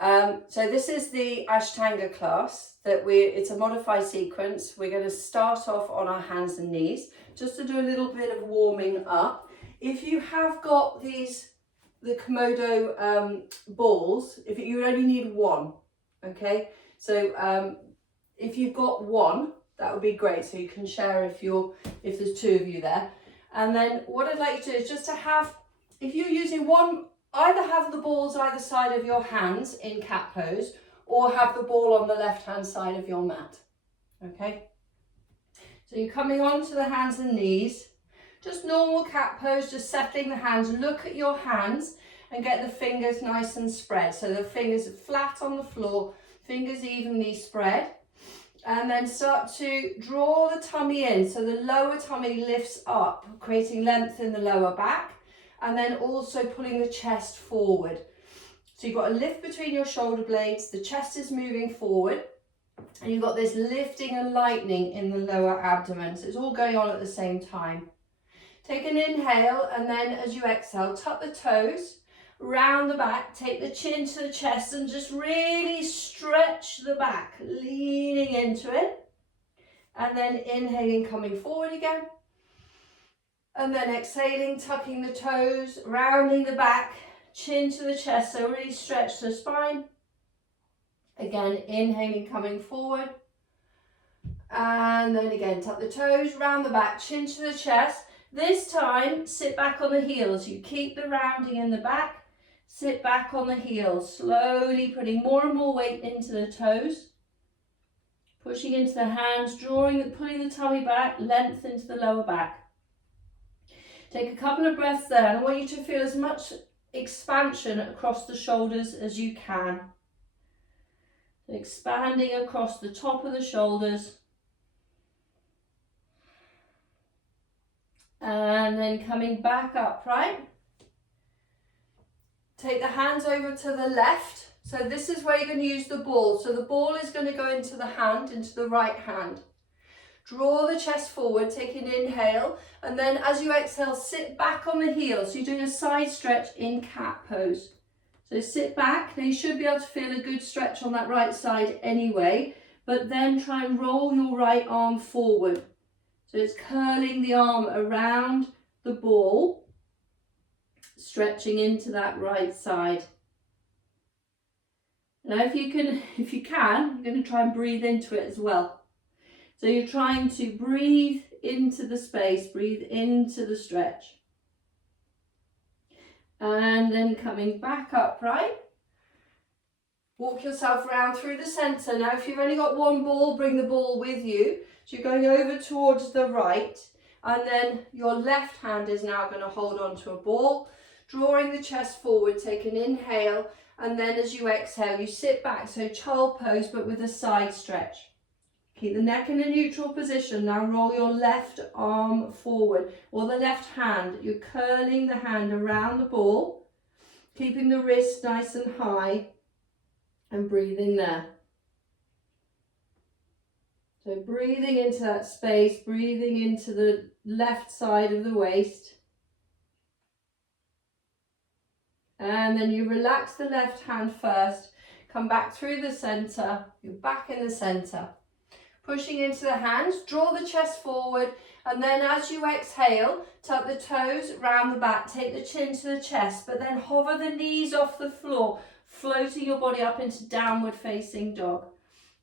So this is the Ashtanga class it's a modified sequence. We're going to start off on our hands and knees just to do a little bit of warming up. If you have got the Komodo balls, you only need one, okay? So if you've got one, that would be great. So you can share if there's two of you there. And then what I'd like you to do is just to have, if you're using one, either have the balls either side of your hands in cat pose, or have the ball on the left hand side of your mat. Okay? So you're coming onto the hands and knees, just normal cat pose, just settling the hands. Look at your hands and get the fingers nice and spread. So the fingers are flat on the floor, fingers evenly spread. And then start to draw the tummy in. So the lower tummy lifts up, creating length in the lower back. And then also pulling the chest forward. So you've got a lift between your shoulder blades, the chest is moving forward, and you've got this lifting and lightening in the lower abdomen. So it's all going on at the same time. Take an inhale, and then as you exhale, tuck the toes, round the back, take the chin to the chest, and just really stretch the back, leaning into it. And then inhaling, coming forward again. And then exhaling, tucking the toes, rounding the back, chin to the chest, so really stretch the spine. Again, inhaling, coming forward. And then again, tuck the toes, round the back, chin to the chest. This time, sit back on the heels. You keep the rounding in the back, sit back on the heels, slowly putting more and more weight into the toes. Pushing into the hands, pulling the tummy back, length into the lower back. Take a couple of breaths there, and I want you to feel as much expansion across the shoulders as you can. So expanding across the top of the shoulders. And then coming back upright. Take the hands over to the left. So this is where you're going to use the ball. So the ball is going to go into the hand, into the right hand. Draw the chest forward, take an inhale, and then as you exhale, sit back on the heels. So you're doing a side stretch in cat pose. So sit back. Now you should be able to feel a good stretch on that right side anyway, but then try and roll your right arm forward. So it's curling the arm around the ball, stretching into that right side. Now if you can, you're going to try and breathe into it as well. So you're trying to breathe into the space, breathe into the stretch. And then coming back upright. Walk yourself around through the centre. Now if you've only got one ball, bring the ball with you. So you're going over towards the right, and then your left hand is now going to hold on to a ball. Drawing the chest forward, take an inhale, and then as you exhale, you sit back. So child pose, but with a side stretch. Keep the neck in a neutral position. Now roll your left arm forward, or the left hand. You're curling the hand around the ball, keeping the wrist nice and high, and breathing there. So breathing into that space, breathing into the left side of the waist. And then you relax the left hand first, come back through the centre, you're back in the centre. Pushing into the hands, draw the chest forward, and then as you exhale, tuck the toes round the back, take the chin to the chest, but then hover the knees off the floor, floating your body up into downward facing dog.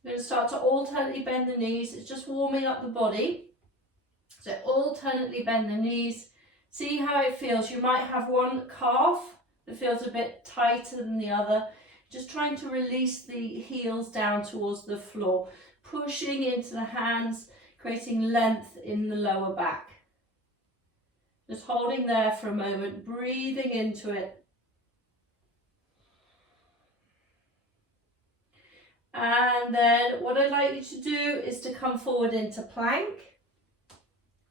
You're going to start to alternately bend the knees. It's just warming up the body. So alternately bend the knees. See how it feels. You might have one calf that feels a bit tighter than the other. Just trying to release the heels down towards the floor. Pushing into the hands, creating length in the lower back. Just holding there for a moment, breathing into it. And then what I'd like you to do is to come forward into plank.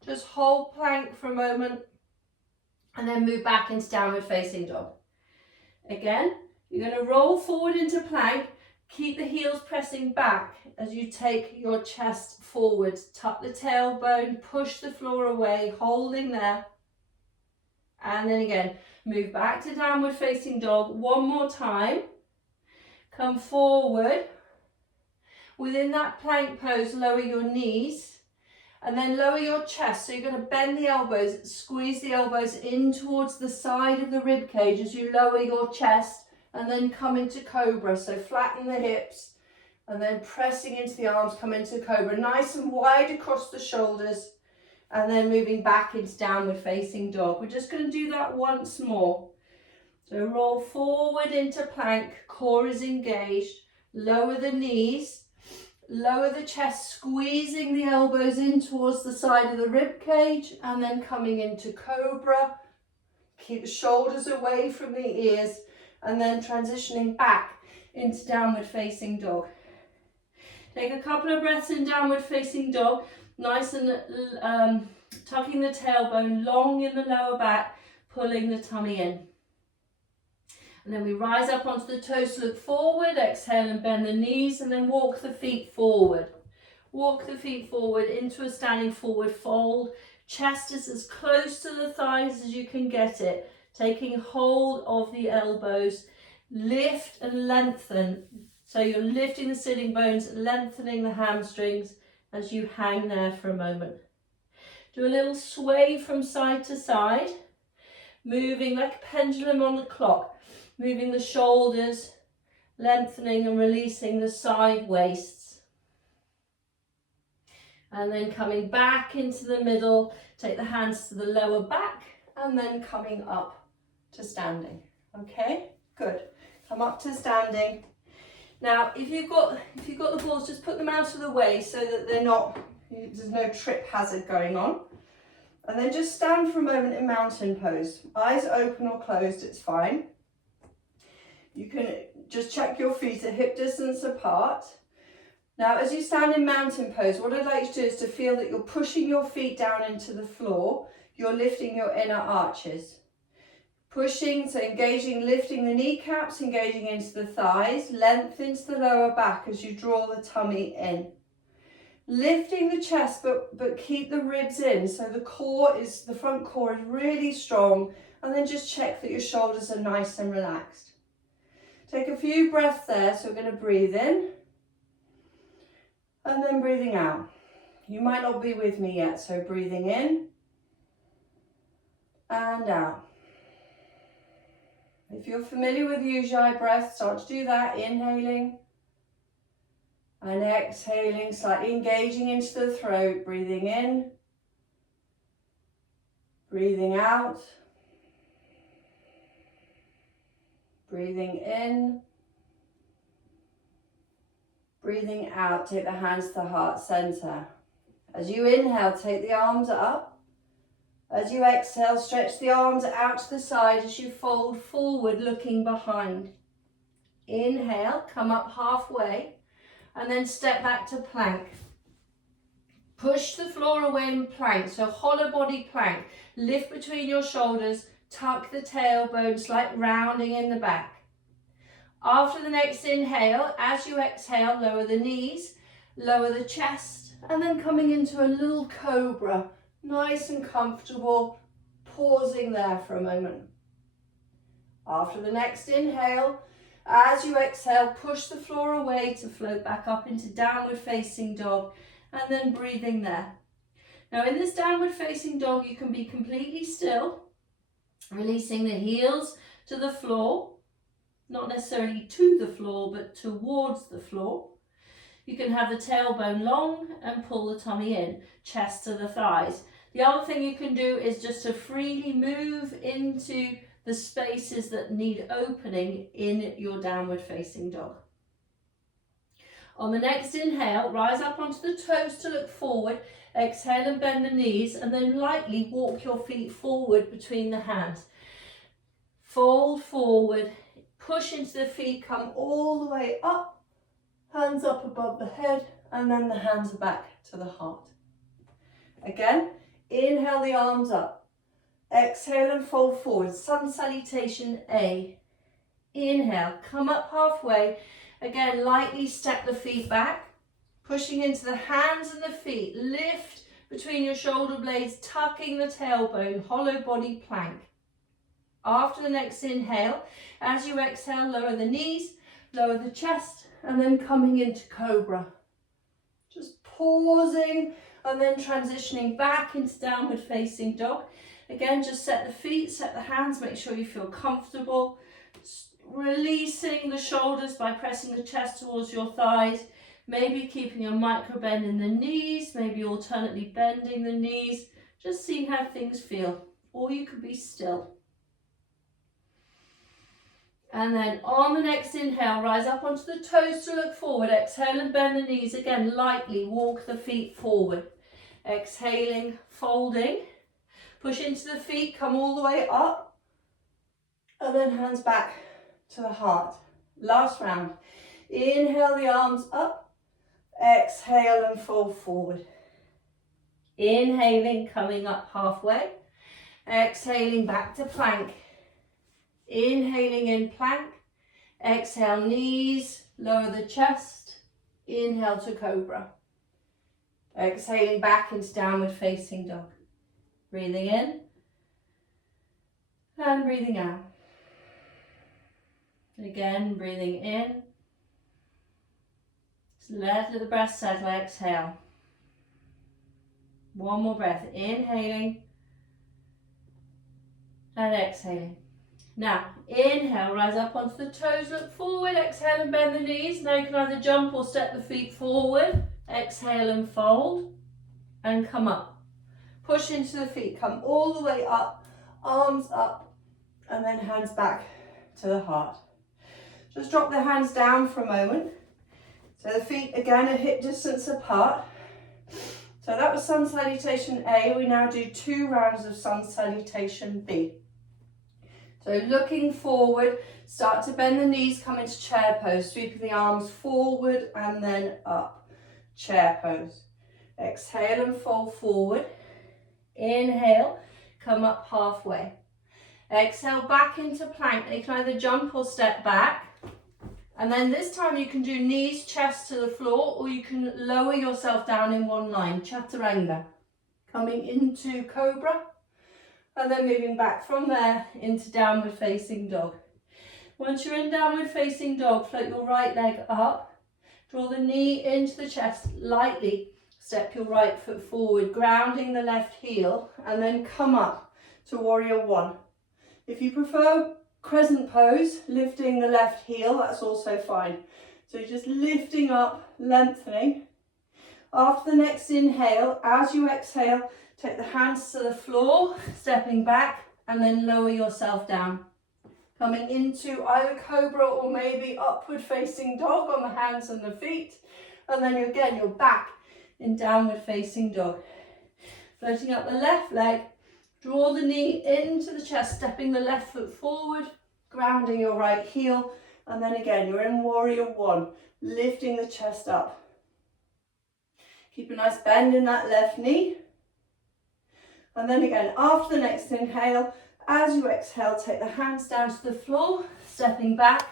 Just hold plank for a moment and then move back into downward facing dog. Again, you're going to roll forward into plank. Keep the heels pressing back as you take your chest forward. Tuck the tailbone, push the floor away, holding there. And then again, move back to downward facing dog one more time. come forward. Within that plank pose, lower your knees and then lower your chest. So you're going to bend the elbows, squeeze the elbows in towards the side of the rib cage as you lower your chest, and then come into cobra. So flatten the hips and then pressing into the arms, come into cobra. Nice and wide across the shoulders, and then moving back into downward facing dog. We're just going to do that once more. So roll forward into plank, core is engaged, lower the knees, lower the chest, squeezing the elbows in towards the side of the rib cage, and then coming into cobra. Keep the shoulders away from the ears, and then transitioning back into downward facing dog. Take a couple of breaths in downward facing dog, nice and tucking the tailbone long in the lower back, pulling the tummy in. And then we rise up onto the toes to look forward, exhale and bend the knees, and then walk the feet forward. Walk the feet forward into a standing forward fold. Chest is as close to the thighs as you can get it, taking hold of the elbows. Lift and lengthen. So you're lifting the sitting bones, lengthening the hamstrings as you hang there for a moment. Do a little sway from side to side, moving like a pendulum on the clock, moving the shoulders, lengthening and releasing the side waists. And then coming back into the middle, take the hands to the lower back, and then coming up to standing. Okay, good. Come up to standing. Now, if you've got the balls, just put them out of the way so that there's no trip hazard going on. And then just stand for a moment in mountain pose. Eyes open or closed, it's fine. You can just check your feet at hip distance apart. Now, as you stand in mountain pose, what I'd like you to do is to feel that you're pushing your feet down into the floor. You're lifting your inner arches. Pushing, so engaging, lifting the kneecaps, engaging into the thighs, length into the lower back as you draw the tummy in. Lifting the chest, but keep the ribs in, so the front core is really strong, and then just check that your shoulders are nice and relaxed. Take a few breaths there, so we're going to breathe in, and then breathing out. You might not be with me yet, so breathing in, and out. If you're familiar with Ujjayi breath, start to do that, inhaling and exhaling, slightly engaging into the throat, breathing in, breathing out, breathing in, breathing out. Take the hands to the heart center. As you inhale, take the arms up. As you exhale, stretch the arms out to the side as you fold forward, looking behind. Inhale, come up halfway, and then step back to plank. Push the floor away in plank, so hollow body plank. Lift between your shoulders, tuck the tailbone, slight rounding in the back. After the next inhale, as you exhale, lower the knees, lower the chest, and then coming into a little cobra. Nice and comfortable, pausing there for a moment. After the next inhale, as you exhale, push the floor away to float back up into downward facing dog, and then breathing there. Now in this downward facing dog, you can be completely still, releasing the heels to the floor, not necessarily to the floor, but towards the floor. You can have the tailbone long and pull the tummy in, chest to the thighs. The other thing you can do is just to freely move into the spaces that need opening in your downward facing dog. On the next inhale, rise up onto the toes to look forward, exhale and bend the knees, and then lightly walk your feet forward between the hands. Fold forward, push into the feet, come all the way up, hands up above the head, and then the hands are back to the heart. Again, inhale the arms up, exhale and fold forward, sun salutation A. Inhale, come up halfway, again lightly step the feet back, pushing into the hands and the feet, lift between your shoulder blades, tucking the tailbone, hollow body plank. After the next inhale, as you exhale, lower the knees, lower the chest, and then coming into cobra. Just pausing and then transitioning back into downward facing dog. Again, just set the feet, set the hands, make sure you feel comfortable. Releasing the shoulders by pressing the chest towards your thighs, maybe keeping a micro bend in the knees, maybe alternately bending the knees, just seeing how things feel, or you could be still. And then on the next inhale, rise up onto the toes to look forward. Exhale and bend the knees. Again, lightly walk the feet forward. Exhaling, folding. Push into the feet, come all the way up. And then hands back to the heart. Last round. Inhale the arms up. Exhale and fold forward. Inhaling, coming up halfway. Exhaling back to plank. Inhaling in plank, exhale knees, lower the chest, inhale to cobra. Exhaling back into downward facing dog. Breathing in and breathing out. Again, breathing in. Just let the breath settle, exhale. One more breath, inhaling and exhaling. Now, inhale, rise up onto the toes, look forward, exhale and bend the knees. Now you can either jump or step the feet forward. Exhale and fold and come up. Push into the feet, come all the way up, arms up, and then hands back to the heart. Just drop the hands down for a moment. So the feet again are hip distance apart. So that was sun salutation A. We now do 2 rounds of sun salutation B. So looking forward, start to bend the knees, come into chair pose, sweeping the arms forward and then up, chair pose. Exhale and fold forward. Inhale, come up halfway. Exhale back into plank. You can either jump or step back. And then this time you can do knees, chest to the floor, or you can lower yourself down in one line, chaturanga. Coming into cobra. And then moving back from there into downward facing dog. Once you're in downward facing dog, float your right leg up. Draw the knee into the chest lightly. Step your right foot forward, grounding the left heel, and then come up to warrior one. If you prefer crescent pose, lifting the left heel, that's also fine. So you're just lifting up, lengthening. After the next inhale, as you exhale, take the hands to the floor, stepping back, and then lower yourself down. Coming into either cobra or maybe upward facing dog on the hands and the feet. And then again, you're back in downward facing dog. Floating up the left leg, draw the knee into the chest, stepping the left foot forward, grounding your right heel. And then again, you're in warrior one, lifting the chest up. Keep a nice bend in that left knee. And then again, after the next inhale, as you exhale, take the hands down to the floor, stepping back,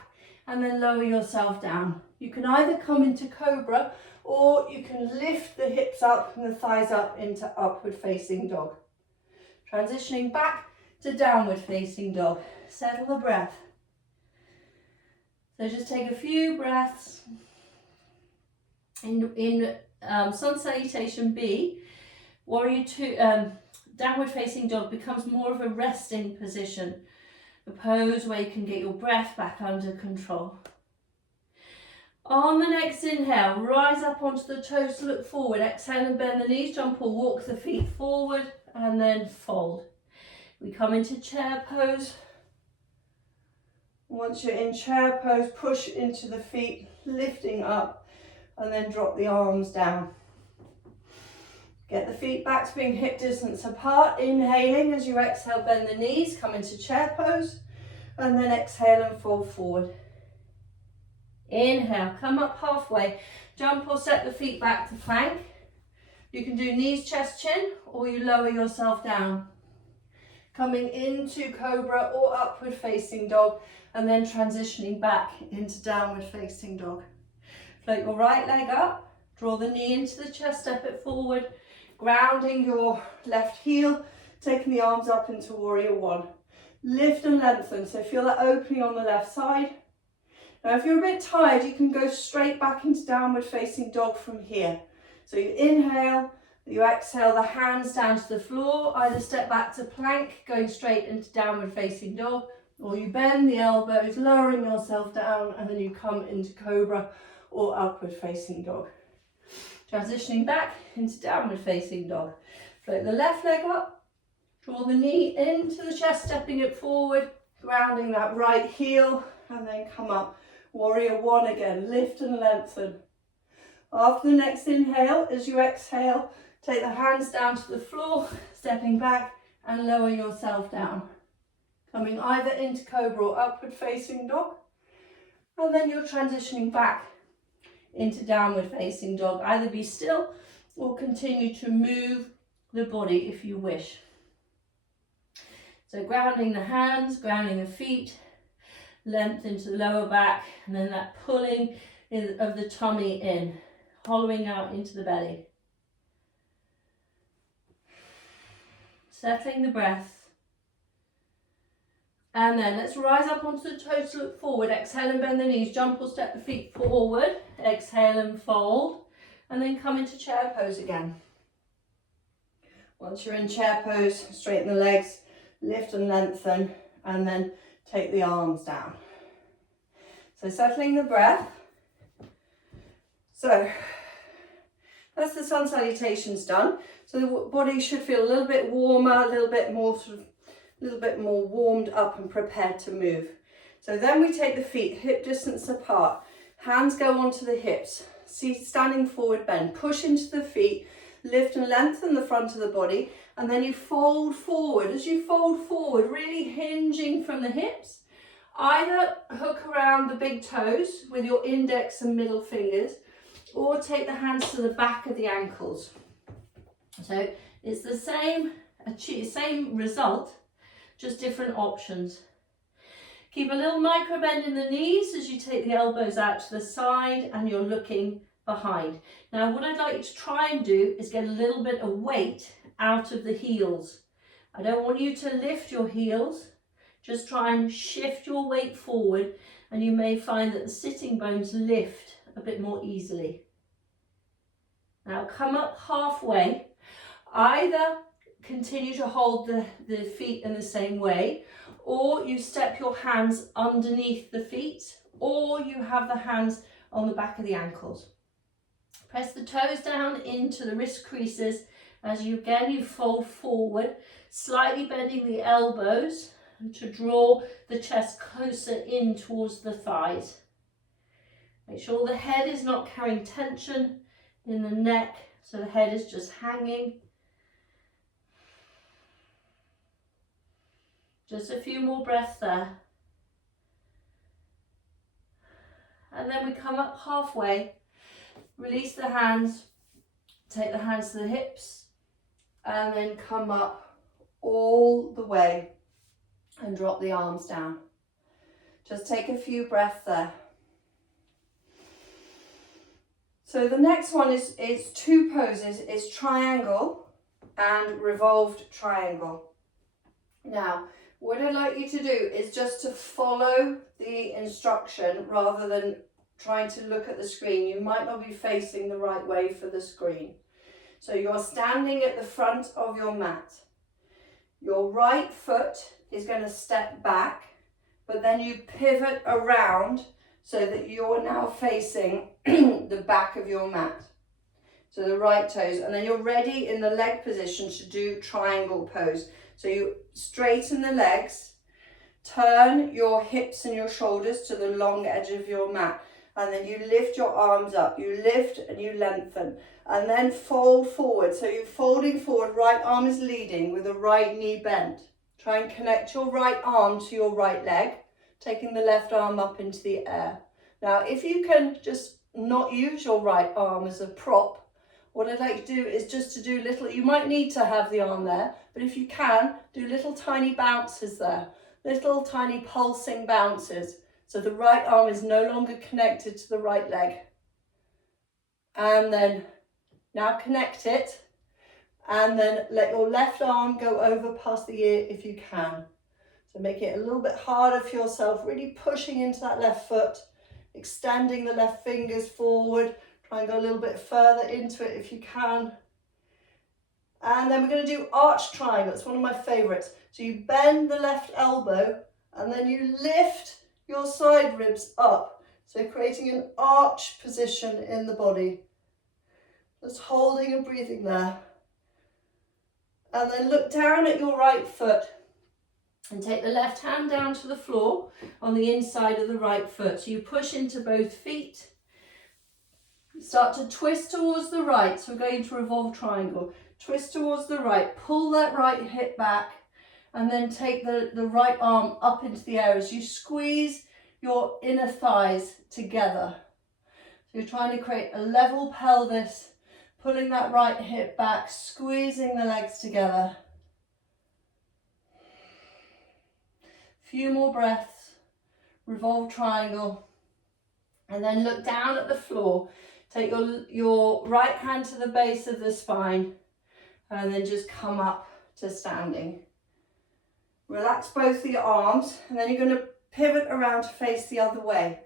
and then lower yourself down. You can either come into cobra, or you can lift the hips up and the thighs up into upward facing dog. Transitioning back to downward facing dog. Settle the breath. So just take a few breaths. In sun salutation B, warrior two, downward facing dog becomes more of a resting position, a pose where you can get your breath back under control. On the next inhale, rise up onto the toes to look forward. Exhale and bend the knees, jump or walk the feet forward, and then fold. We come into chair pose. Once you're in chair pose, push into the feet, lifting up, and then drop the arms down. Get the feet back to being hip distance apart. Inhaling as you exhale, bend the knees, come into chair pose, and then exhale and fold forward. Inhale, come up halfway, jump or set the feet back to plank. You can do knees, chest, chin, or you lower yourself down. Coming into cobra or upward facing dog, and then transitioning back into downward facing dog. Float your right leg up, draw the knee into the chest, step it forward, grounding your left heel, taking the arms up into warrior one. Lift and lengthen, so feel that opening on the left side. Now if you're a bit tired, you can go straight back into downward facing dog from here. So you inhale, you exhale, the hands down to the floor, either step back to plank, going straight into downward facing dog, or you bend the elbows, lowering yourself down, and then you come into cobra or upward facing dog. Transitioning back into downward facing dog. Float the left leg up, draw the knee into the chest, stepping it forward, grounding that right heel, and then come up. Warrior one again, lift and lengthen. After the next inhale, as you exhale, take the hands down to the floor, stepping back and lower yourself down. Coming either into cobra or upward facing dog, and then you're transitioning back into downward facing dog. Either be still or continue to move the body if you wish. So grounding the hands, grounding the feet, length into the lower back, and then that pulling of the tummy in, hollowing out into the belly. Settling the breath. And then let's rise up onto the toes to look forward. Exhale and bend the knees. Jump or step the feet forward. Exhale and fold. And then come into chair pose again. Once you're in chair pose, straighten the legs, lift and lengthen, and then take the arms down. So settling the breath. So that's the sun salutations done. So the body should feel a little bit warmer, a little bit more warmed up and prepared to move. So then we take the feet hip distance apart, hands go onto the hips, standing forward bend, push into the feet, lift and lengthen the front of the body, and then you fold forward. As you fold forward, really hinging from the hips, either hook around the big toes with your index and middle fingers, or take the hands to the back of the ankles. So it's the same result, just different options. Keep a little micro bend in the knees as you take the elbows out to the side and you're looking behind. Now what I'd like you to try and do is get a little bit of weight out of the heels. I don't want you to lift your heels, just try and shift your weight forward, and you may find that the sitting bones lift a bit more easily. Now come up halfway, either continue to hold the feet in the same way, or you step your hands underneath the feet, or you have the hands on the back of the ankles. Press the toes down into the wrist creases as you fold forward, slightly bending the elbows to draw the chest closer in towards the thighs. Make sure the head is not carrying tension in the neck, so the head is just hanging. Just a few more breaths there. And then we come up halfway, release the hands, take the hands to the hips, and then come up all the way and drop the arms down. Just take a few breaths there. So the next one is two poses, is triangle and revolved triangle. Now, what I'd like you to do is just to follow the instruction rather than trying to look at the screen. You might not be facing the right way for the screen. So you're standing at the front of your mat. Your right foot is going to step back, but then you pivot around so that you're now facing the back of your mat. So the right toes, and then you're ready in the leg position to do triangle pose. So you straighten the legs, turn your hips and your shoulders to the long edge of your mat, and then you lift your arms up. You lift and you lengthen, and then fold forward. So you're folding forward, right arm is leading with the right knee bent. Try and connect your right arm to your right leg, taking the left arm up into the air. Now, if you can just not use your right arm as a prop, what I'd like to do is just to do little, you might need to have the arm there, but if you can, do little tiny bounces there, little tiny pulsing bounces. So the right arm is no longer connected to the right leg. And then now connect it, and then let your left arm go over past the ear if you can. So make it a little bit harder for yourself, really pushing into that left foot extending the left fingers forward. Try and go a little bit further into it if you can. And then we're going to do arch triangle. It's one of my favorites. So you bend the left elbow and then you lift your side ribs up. So creating an arch position in the body. Just holding and breathing there. And then look down at your right foot and take the left hand down to the floor on the inside of the right foot. So you push into both feet. Start to twist towards the right. So we're going to revolve triangle. Twist towards the right. Pull that right hip back and then take the right arm up into the air as you squeeze your inner thighs together. So you're trying to create a level pelvis, pulling that right hip back, squeezing the legs together. Few more breaths. Revolve triangle. And then look down at the floor. Take your right hand to the base of the spine and then just come up to standing. Relax both of your arms and then you're going to pivot around to face the other way.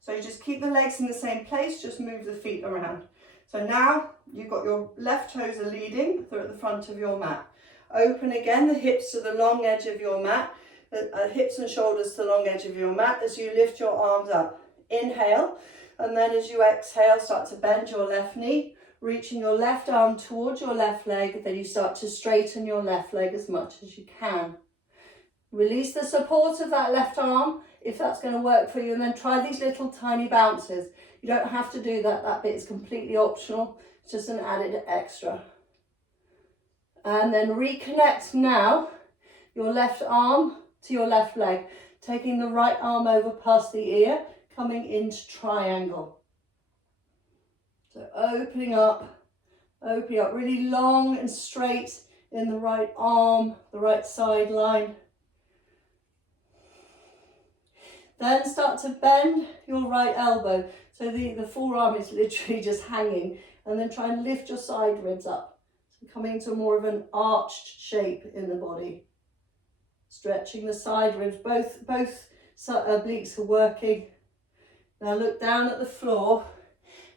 So you just keep the legs in the same place, just move the feet around. So now you've got your left toes are leading, they're at the front of your mat. Open again, the hips to the long edge of your mat, the hips and shoulders to the long edge of your mat as you lift your arms up. Inhale, and then as you exhale, start to bend your left knee, reaching your left arm towards your left leg, then you start to straighten your left leg as much as you can. Release the support of that left arm if that's going to work for you, and then try these little tiny bounces. You don't have to do that, that bit is completely optional, it's just an added extra. And then reconnect now your left arm to your left leg, taking the right arm over past the ear, coming into triangle. So opening up really long and straight in the right arm, the right side line. Then start to bend your right elbow. So the forearm is literally just hanging, and then try and lift your side ribs up. So coming to more of an arched shape in the body. Stretching the side ribs, both obliques are working. Now look down at the floor,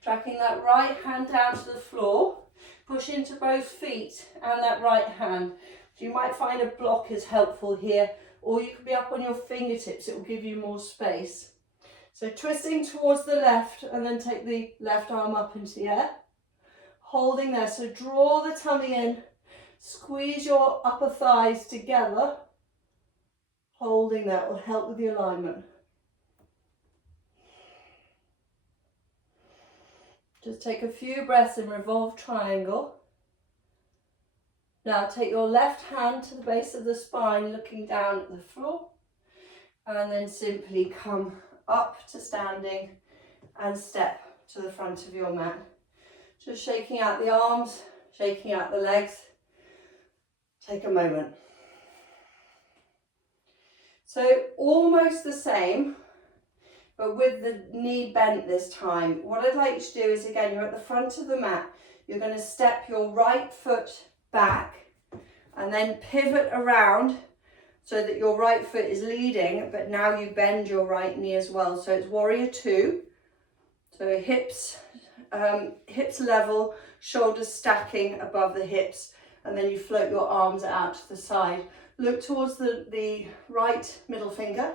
tracking that right hand down to the floor. Push into both feet and that right hand. So you might find a block is helpful here, or you could be up on your fingertips, it will give you more space. So twisting towards the left and then take the left arm up into the air. Holding there, so draw the tummy in, squeeze your upper thighs together. Holding that will help with the alignment. Just take a few breaths in revolve triangle. Now take your left hand to the base of the spine, looking down at the floor, and then simply come up to standing and step to the front of your mat. Just shaking out the arms, shaking out the legs. Take a moment. So almost the same, but with the knee bent this time. What I'd like you to do is, again, you're at the front of the mat. You're going to step your right foot back and then pivot around so that your right foot is leading, but now you bend your right knee as well. So it's warrior two. So hips level, shoulders stacking above the hips, and then you float your arms out to the side. Look towards the right middle finger.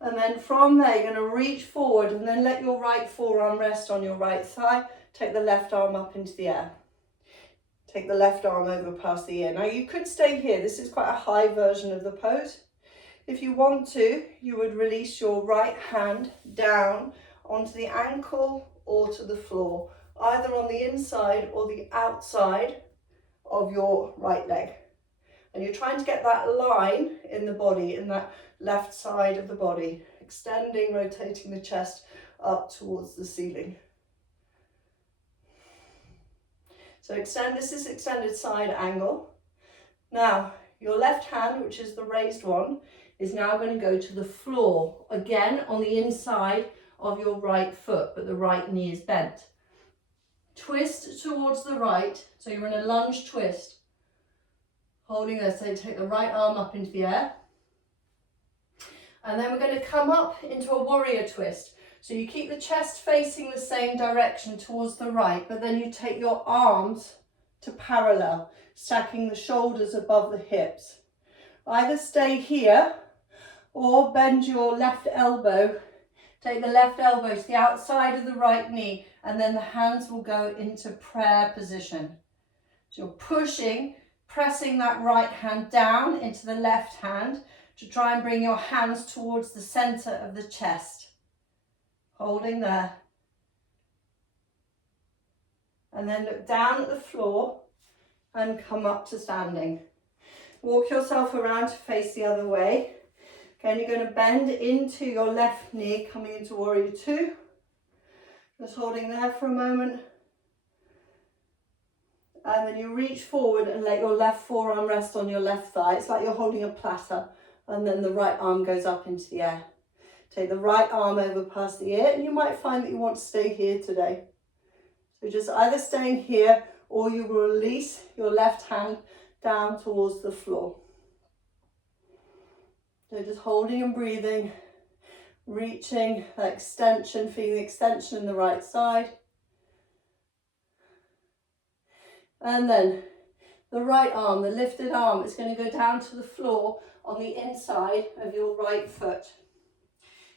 And then from there, you're going to reach forward and then let your right forearm rest on your right thigh. Take the left arm up into the air. Take the left arm over past the ear. Now you could stay here. This is quite a high version of the pose. If you want to, you would release your right hand down onto the ankle or to the floor, either on the inside or the outside of your right leg. And you're trying to get that line in the body, in that left side of the body, extending, rotating the chest up towards the ceiling. So this is extended side angle. Now, your left hand, which is the raised one, is now going to go to the floor, again on the inside of your right foot, but the right knee is bent. Twist towards the right, so you're in a lunge twist. Holding there, so take the right arm up into the air. And then we're going to come up into a warrior twist. So you keep the chest facing the same direction towards the right, but then you take your arms to parallel, stacking the shoulders above the hips. Either stay here or bend your left elbow. Take the left elbow to the outside of the right knee, and then the hands will go into prayer position. So you're pushing, pressing that right hand down into the left hand to try and bring your hands towards the center of the chest. Holding there. And then look down at the floor and come up to standing. Walk yourself around to face the other way. Again, you're going to bend into your left knee, coming into Warrior Two. Just holding there for a moment. And then you reach forward and let your left forearm rest on your left thigh. It's like you're holding a platter. And then the right arm goes up into the air. Take the right arm over past the ear, and you might find that you want to stay here today. So just either staying here, or you will release your left hand down towards the floor. So just holding and breathing, reaching that extension, feeling the extension in the right side. And then the right arm, the lifted arm, is going to go down to the floor on the inside of your right foot.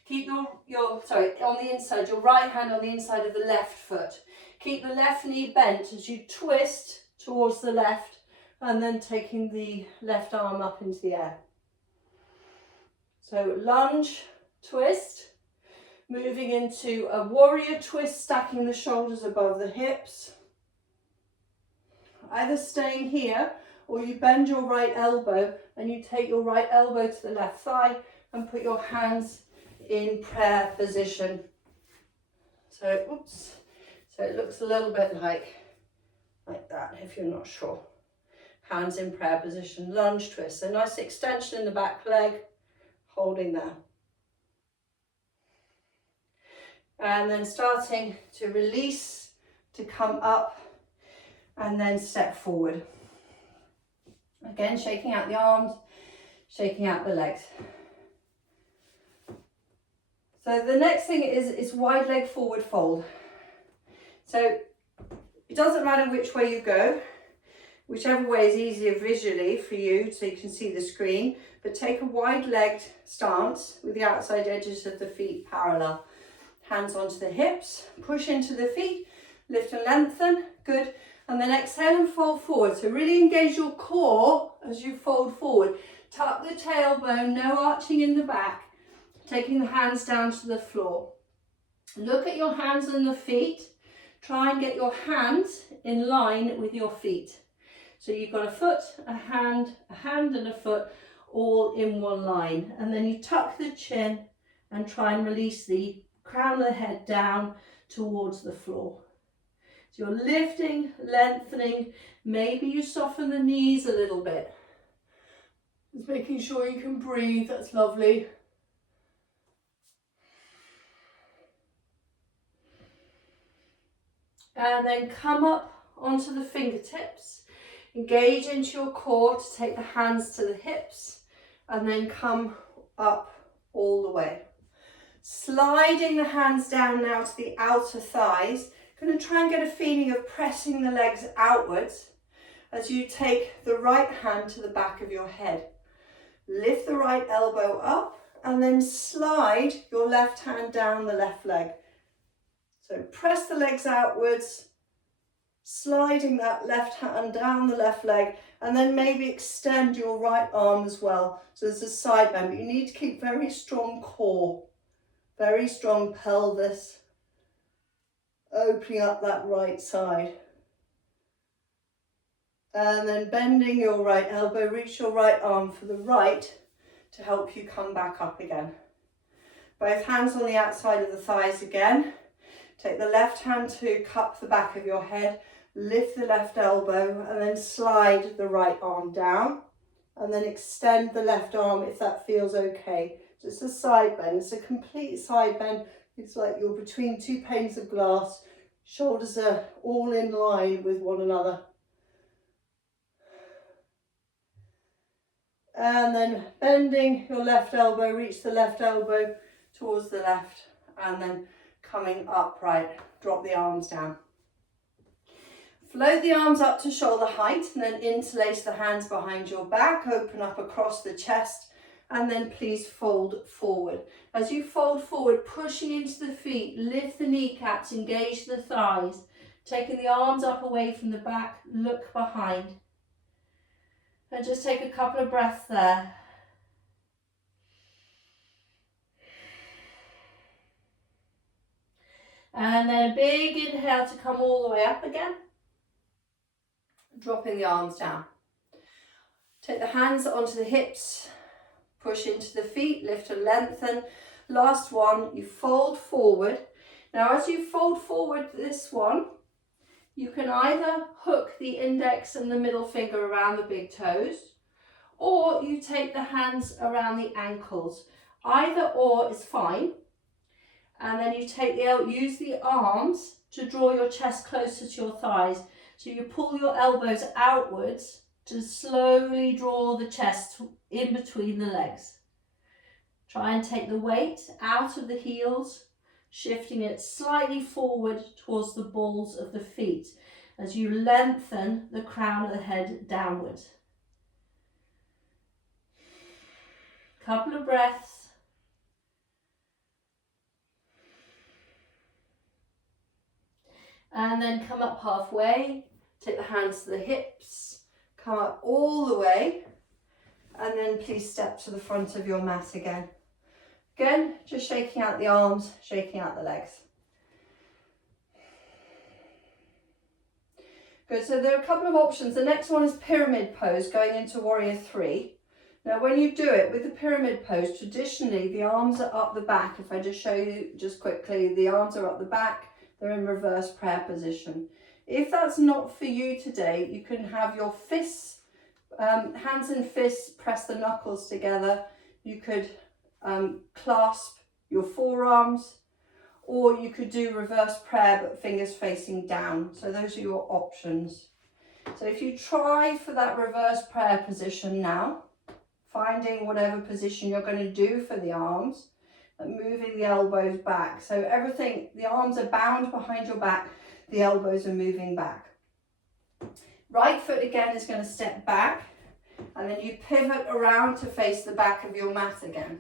Keep on the inside, your right hand on the inside of the left foot. Keep the left knee bent as you twist towards the left, and then taking the left arm up into the air. So lunge, twist, moving into a warrior twist, stacking the shoulders above the hips. Either staying here, or you bend your right elbow and you take your right elbow to the left thigh and put your hands in prayer position. So it looks a little bit like that if you're not sure. Hands in prayer position, lunge twist. So nice extension in the back leg, holding there. And then starting to release, to come up and then step forward. Again, shaking out the arms, shaking out the legs. So the next thing is wide leg forward fold. So it doesn't matter which way you go, whichever way is easier visually for you so you can see the screen, but take a wide legged stance with the outside edges of the feet parallel. Hands onto the hips, push into the feet, lift and lengthen, good. And then exhale and fold forward. So really engage your core as you fold forward. Tuck the tailbone, no arching in the back. Taking the hands down to the floor. Look at your hands and the feet. Try and get your hands in line with your feet. So you've got a foot, a hand and a foot all in one line. And then you tuck the chin and try and release the crown of the head down towards the floor. So you're lifting, lengthening. Maybe you soften the knees a little bit. Just making sure you can breathe. That's lovely. And then come up onto the fingertips. Engage into your core to take the hands to the hips and then come up all the way. Sliding the hands down now to the outer thighs. Going to try and get a feeling of pressing the legs outwards as you take the right hand to the back of your head. Lift the right elbow up and then slide your left hand down the left leg. So press the legs outwards, sliding that left hand down the left leg, and then maybe extend your right arm as well. So there's a side bend, but you need to keep very strong core, very strong pelvis, opening up that right side. And then bending your right elbow, reach your right arm for the right to help you come back up again. Both hands on the outside of the thighs again. Take the left hand to cup the back of your head, lift the left elbow and then slide the right arm down and then extend the left arm if that feels okay. Just a side bend, it's a complete side bend. It's like you're between two panes of glass, shoulders are all in line with one another. And then bending your left elbow, reach the left elbow towards the left and then coming upright. Drop the arms down. Float the arms up to shoulder height and then interlace the hands behind your back, open up across the chest, and then please fold forward. As you fold forward, pushing into the feet, lift the kneecaps, engage the thighs, taking the arms up away from the back, look behind. And just take a couple of breaths there. And then a big inhale to come all the way up again. Dropping the arms down. Take the hands onto the hips, push into the feet, lift and lengthen. Last one, you fold forward. Now as you fold forward this one, you can either hook the index and the middle finger around the big toes, or you take the hands around the ankles. Either or is fine. And then you take use the arms to draw your chest closer to your thighs. So you pull your elbows outwards to slowly draw the chest in between the legs. Try and take the weight out of the heels, shifting it slightly forward towards the balls of the feet as you lengthen the crown of the head downwards. Couple of breaths. And then come up halfway, take the hands to the hips, come up all the way, and then please step to the front of your mat again. Again, just shaking out the arms, shaking out the legs. Good, so there are a couple of options. The next one is pyramid pose, going into warrior 3. Now when you do it with the pyramid pose, traditionally the arms are up the back. If I just show you just quickly, the arms are up the back. They're in reverse prayer position. If that's not for you today, you can have your fists, hands and fists, press the knuckles together. You could clasp your forearms, or you could do reverse prayer but fingers facing down. So those are your options. So if you try for that reverse prayer position now, finding whatever position you're going to do for the arms, and moving the elbows back. So everything, the arms are bound behind your back, the elbows are moving back. Right foot again is going to step back, and then you pivot around to face the back of your mat again.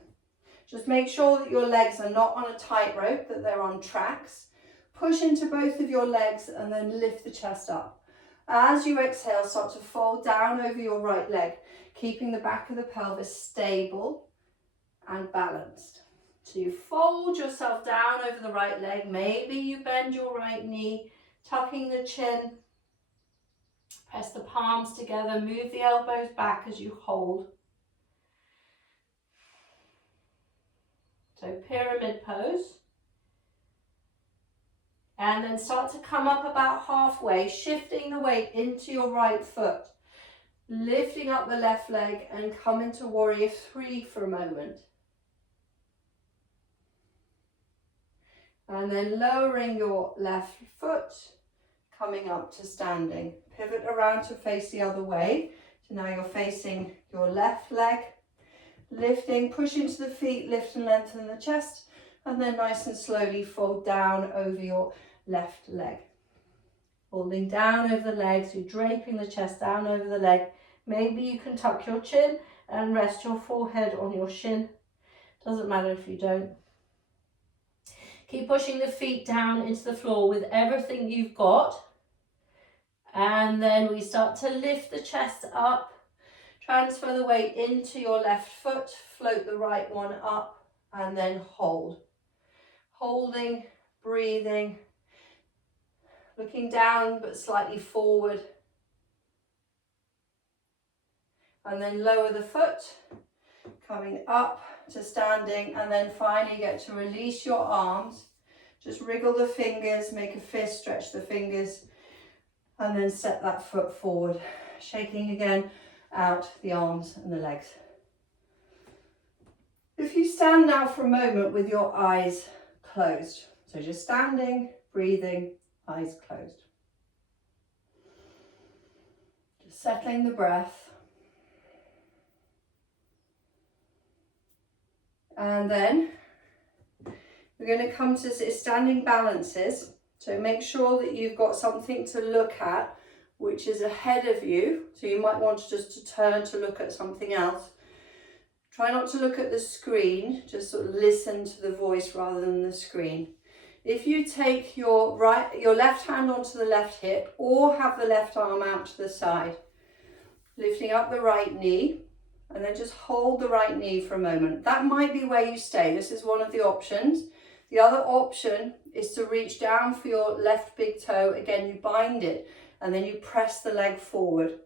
Just make sure that your legs are not on a tightrope, that they're on tracks. Push into both of your legs and then lift the chest up. As you exhale, start to fold down over your right leg, keeping the back of the pelvis stable and balanced. So you fold yourself down over the right leg. Maybe you bend your right knee, tucking the chin. Press the palms together, move the elbows back as you hold. So pyramid pose. And then start to come up about halfway, shifting the weight into your right foot. Lifting up the left leg and come into warrior 3 for a moment. And then lowering your left foot, coming up to standing. Pivot around to face the other way. So now you're facing your left leg. Lifting, push into the feet, lift and lengthen the chest. And then nice and slowly fold down over your left leg. Folding down over the legs, you're draping the chest down over the leg. Maybe you can tuck your chin and rest your forehead on your shin. Doesn't matter if you don't. Keep pushing the feet down into the floor with everything you've got. And then we start to lift the chest up. Transfer the weight into your left foot. Float the right one up and then hold. Holding, breathing. Looking down but slightly forward. And then lower the foot. Coming up to standing, and then finally get to release your arms. Just wriggle the fingers, make a fist, stretch the fingers, and then set that foot forward. Shaking again out the arms and the legs. If you stand now for a moment with your eyes closed. So just standing, breathing, eyes closed. Just settling the breath. And then We're going to come to standing balances. So make sure that you've got something to look at which is ahead of you. So you might want just to turn to look at something else. Try not to look at the screen, just sort of listen to the voice rather than the screen. If you take your left hand onto the left hip or have the left arm out to the side, lifting up the right knee, and then just hold the right knee for a moment. That might be where you stay. This is one of the options. The other option is to reach down for your left big toe. Again, you bind it and then you press the leg forward.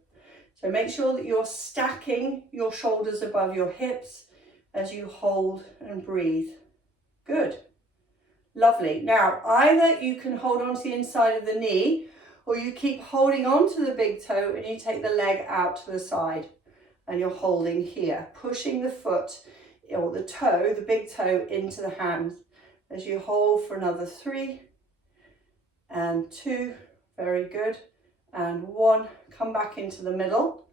So make sure that you're stacking your shoulders above your hips as you hold and breathe. Good. Lovely. Now, either you can hold on to the inside of the knee, or you keep holding on to the big toe and you take the leg out to the side and you're holding here, pushing the foot or the toe, the big toe, into the hands as you hold for another 3 and 2, very good, and 1. Come back into the middle,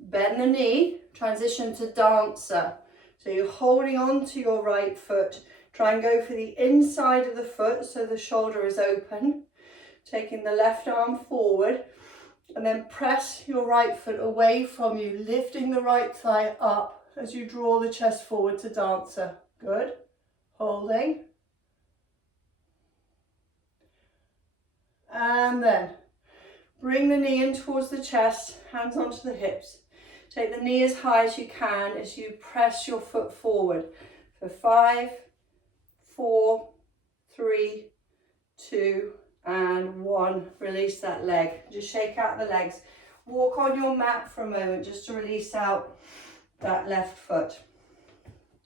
bend the knee, transition to dancer. So you're holding on to your right foot, try and go for the inside of the foot so the shoulder is open, taking the left arm forward, and then press your right foot away from you, lifting the right thigh up as you draw the chest forward to dancer. Good. Holding. And then bring the knee in towards the chest, hands onto the hips. Take the knee as high as you can as you press your foot forward for 5, 4, 3, 2, and 1. Release that leg. Just shake out the legs. Walk on your mat for a moment just to release out that left foot.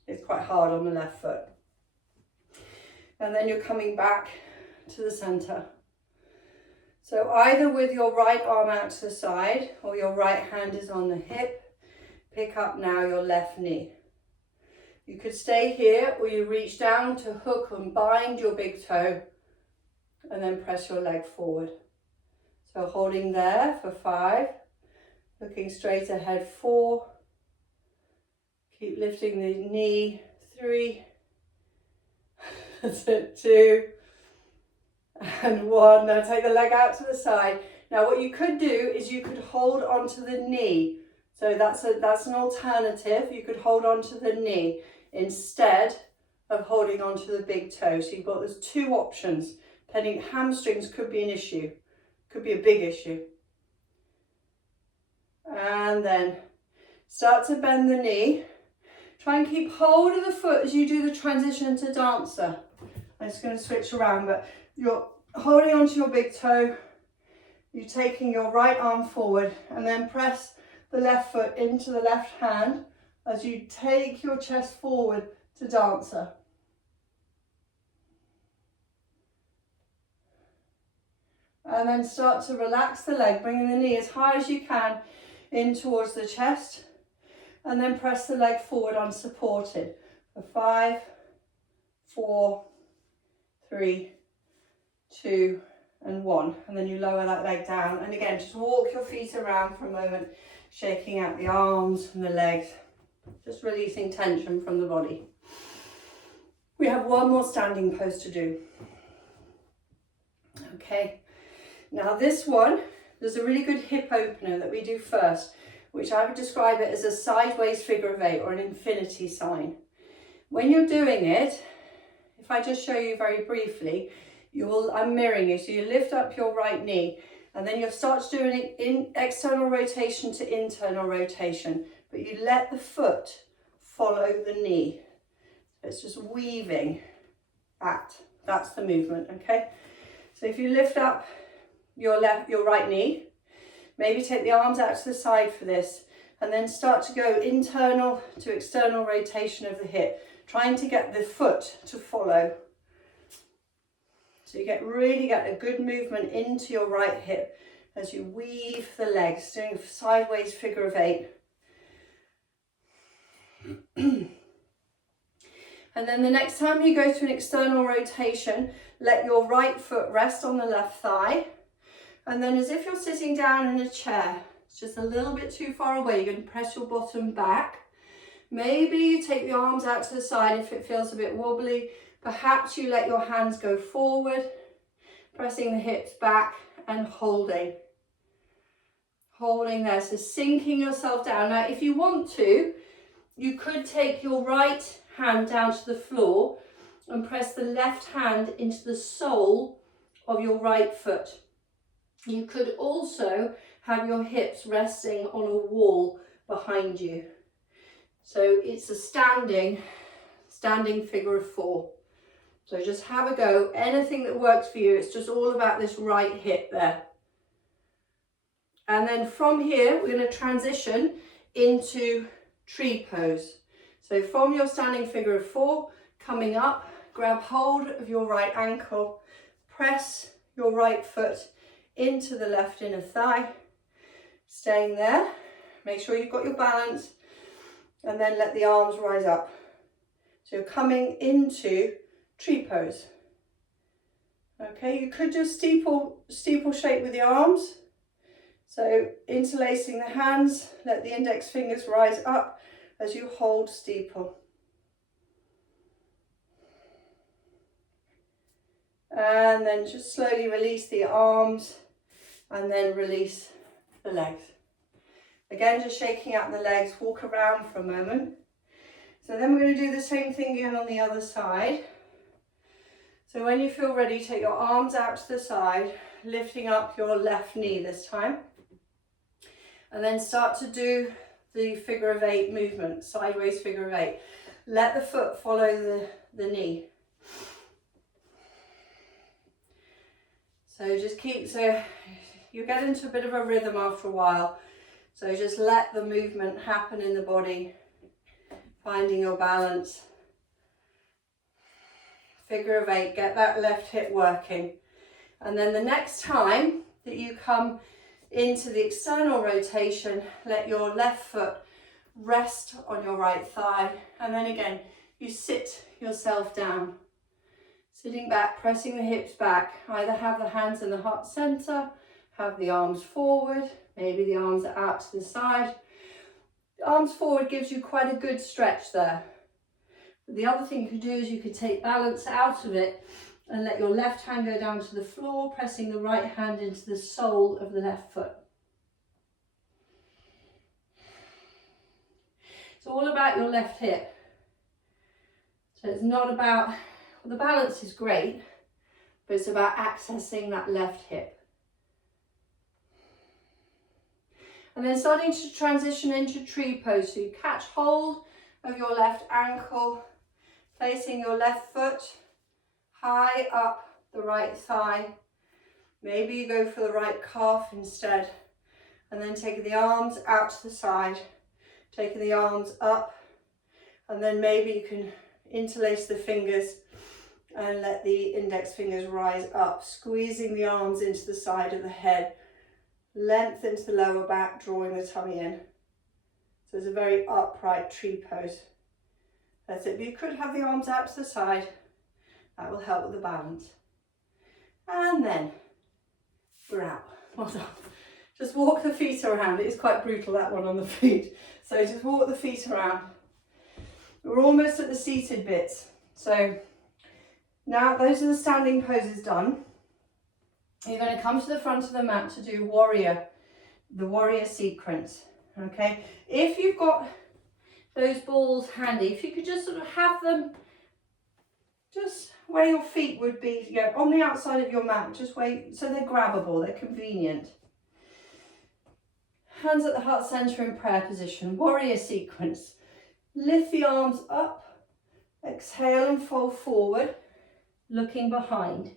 It's quite hard on the left foot. And then you're coming back to the center. So either with your right arm out to the side or your right hand is on the hip, pick up now your left knee. You could stay here or you reach down to hook and bind your big toe and then press your leg forward. So holding there for 5, looking straight ahead, 4, keep lifting the knee, 3, 2, and 1. Now take the leg out to the side. Now what you could do is you could hold onto the knee. So that's an alternative. You could hold onto the knee instead of holding onto the big toe. So you've got, there's 2 options. Depending, hamstrings could be an issue, could be a big issue. And then start to bend the knee. Try and keep hold of the foot as you do the transition to dancer. I'm just going to switch around, but you're holding onto your big toe, you're taking your right arm forward and then press the left foot into the left hand as you take your chest forward to dancer. And then start to relax the leg, bringing the knee as high as you can in towards the chest, and then press the leg forward unsupported for 5, 4, 3, 2, and 1. And then you lower that leg down. And again, just walk your feet around for a moment, shaking out the arms and the legs, just releasing tension from the body. We have one more standing pose to do. Okay. Now this one, there's a really good hip opener that we do first, which I would describe it as a sideways figure of 8 or an infinity sign. When you're doing it, if I just show you very briefly, I'm mirroring you. So you lift up your right knee and then you'll start to do an external rotation to internal rotation, but you let the foot follow the knee. It's just weaving that's the movement, okay? So if you lift up your right knee, maybe take the arms out to the side for this, and then start to go internal to external rotation of the hip, trying to get the foot to follow. So you really get a good movement into your right hip as you weave the legs, doing a sideways figure of 8. And then the next time you go to an external rotation, let your right foot rest on the left thigh. And then as if you're sitting down in a chair, it's just a little bit too far away, you're going to press your bottom back. Maybe you take the arms out to the side if it feels a bit wobbly, Perhaps you let your hands go forward, pressing the hips back and holding. Holding there, so sinking yourself down. Now, if you want to, you could take your right hand down to the floor and press the left hand into the sole of your right foot. You could also have your hips resting on a wall behind you. So it's a standing figure of 4. So just have a go. Anything that works for you. It's just all about this right hip there. And then from here, we're going to transition into tree pose. So from your standing figure of 4, coming up, grab hold of your right ankle, press your right foot into the left inner thigh, staying there. Make sure you've got your balance, and then let the arms rise up. So you're coming into tree pose. Okay, you could just steeple shape with the arms. So interlacing the hands, let the index fingers rise up as you hold steeple. And then just slowly release the arms and then release the legs. Again, just shaking out the legs, walk around for a moment. So then we're going to do the same thing again on the other side. So when you feel ready, take your arms out to the side, lifting up your left knee this time. And then start to do the figure of 8 movement, sideways figure of 8. Let the foot follow the knee. So just so you get into a bit of a rhythm after a while. So just let the movement happen in the body, finding your balance. Figure of 8, get that left hip working. And then the next time that you come into the external rotation, let your left foot rest on your right thigh. And then again, you sit yourself down. Sitting back, pressing the hips back. Either have the hands in the heart center, have the arms forward, maybe the arms are out to the side. The arms forward gives you quite a good stretch there. The other thing you could do is you could take balance out of it and let your left hand go down to the floor, pressing the right hand into the sole of the left foot. It's all about your left hip. So it's not about, well, the balance is great, but it's about accessing that left hip. And then starting to transition into tree pose. So you catch hold of your left ankle, placing your left foot high up the right thigh. Maybe you go for the right calf instead. And then taking the arms out to the side, taking the arms up, and then maybe you can interlace the fingers and let the index fingers rise up, squeezing the arms into the side of the head, length into the lower back, drawing the tummy in. So it's a very upright tree pose. That's it. But you could have the arms out to the side. That will help with the balance. And then we're out. Well done. Just walk the feet around. It is quite brutal, that one on the feet. So just walk the feet around. We're almost at the seated bits. So now those are the standing poses done. You're going to come to the front of the mat to do the warrior sequence. Okay. If you've got those balls handy, if you could just sort of have them just where your feet would be, on the outside of your mat, just where, so they're grabbable, they're convenient. Hands at the heart center in prayer position, warrior sequence. Lift the arms up, exhale and fold forward, looking behind.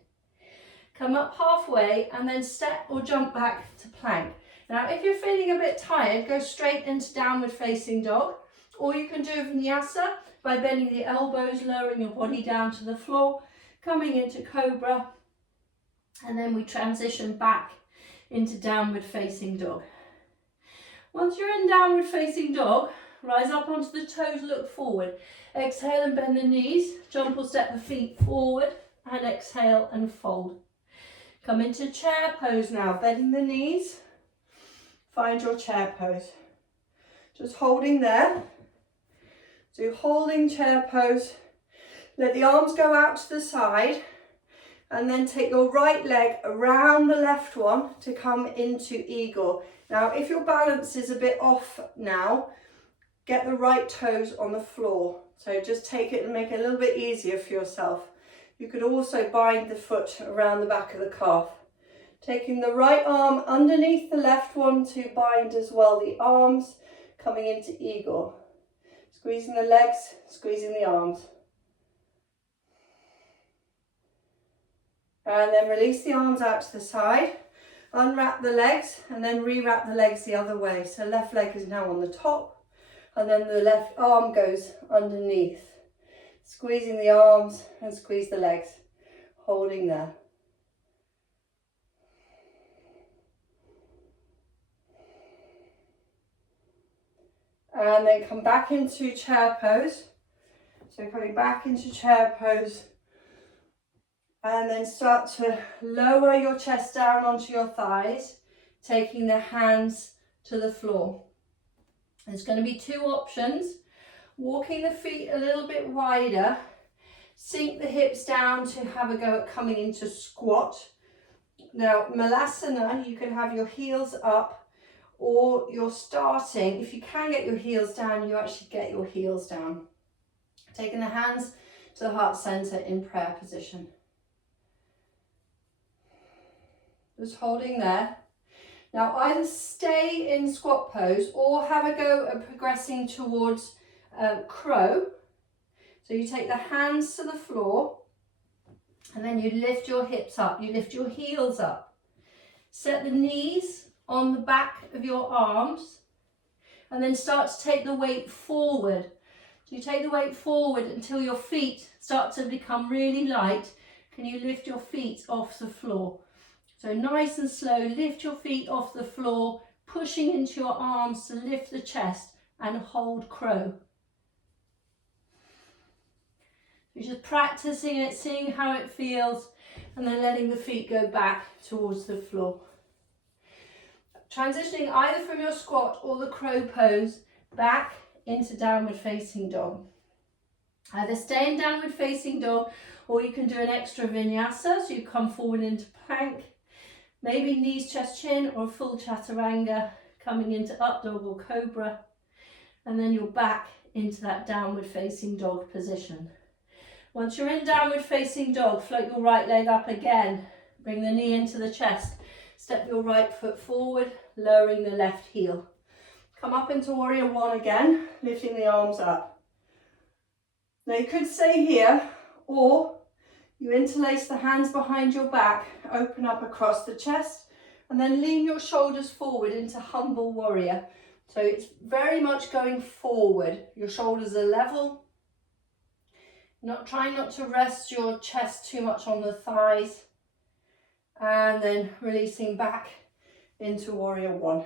Come up halfway and then step or jump back to plank. Now, if you're feeling a bit tired, go straight into downward facing dog, or you can do a vinyasa by bending the elbows, lowering your body down to the floor, coming into cobra, and then we transition back into downward facing dog. Once you're in downward facing dog, rise up onto the toes, look forward. Exhale and bend the knees, jump or step the feet forward, and exhale and fold. Come into chair pose now, bending the knees, find your chair pose. Just holding there. So holding chair pose, Let the arms go out to the side, and then take your right leg around the left one to come into eagle. Now, if your balance is a bit off now, get the right toes on the floor. So just take it and make it a little bit easier for yourself. You could also bind the foot around the back of the calf. Taking the right arm underneath the left one to bind as well the arms, coming into eagle. Squeezing the legs, squeezing the arms. And then release the arms out to the side. Unwrap the legs and then rewrap the legs the other way. So left leg is now on the top and then the left arm goes underneath. Squeezing the arms and squeeze the legs, holding there. And then come back into chair pose. So coming back into chair pose. And then start to lower your chest down onto your thighs, taking the hands to the floor. There's going to be two options. Walking the feet a little bit wider, sink the hips down to have a go at coming into squat. Now, Malasana, you can have your heels up, or you're starting, if you can get your heels down, you actually get your heels down. Taking the hands to the heart center in prayer position. Just holding there. Now either stay in squat pose or have a go at progressing towards crow. So you take the hands to the floor and then you lift your hips up, you lift your heels up. Set the knees on the back of your arms and then start to take the weight forward. So you take the weight forward until your feet start to become really light. Can you lift your feet off the floor? So nice and slow, lift your feet off the floor, pushing into your arms to lift the chest and hold crow. You're just practicing it, seeing how it feels, and then letting the feet go back towards the floor. Transitioning either from your squat or the crow pose back into downward facing dog. Either stay in downward facing dog or you can do an extra vinyasa, so you come forward into plank. Maybe knees, chest, chin, or full chaturanga, coming into up dog or cobra. And then you're back into that downward facing dog position. Once you're in downward facing dog, float your right leg up again. Bring the knee into the chest. Step your right foot forward, lowering the left heel. Come up into warrior one again, lifting the arms up. Now you could stay here, or you interlace the hands behind your back, open up across the chest, and then lean your shoulders forward into humble warrior. So it's very much going forward. Your shoulders are level. Try not to rest your chest too much on the thighs. And then releasing back into warrior one.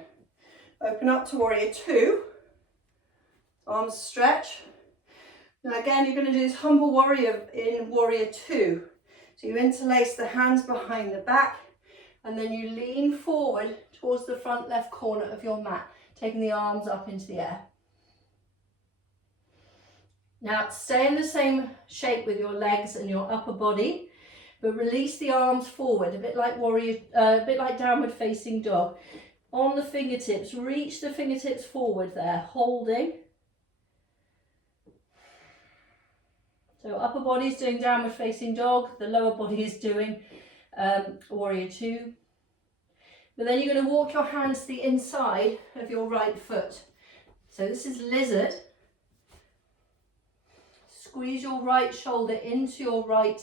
Open up to warrior two. Arms stretch. Now again, you're going to do this humble warrior in warrior two. So you interlace the hands behind the back and then you lean forward towards the front left corner of your mat, taking the arms up into the air. Now stay in the same shape with your legs and your upper body, but release the arms forward, a bit like downward facing dog. On the fingertips, reach the fingertips forward there, holding. So upper body is doing downward facing dog, the lower body is doing warrior two. But then you're going to walk your hands to the inside of your right foot. So this is lizard. Squeeze your right shoulder into your right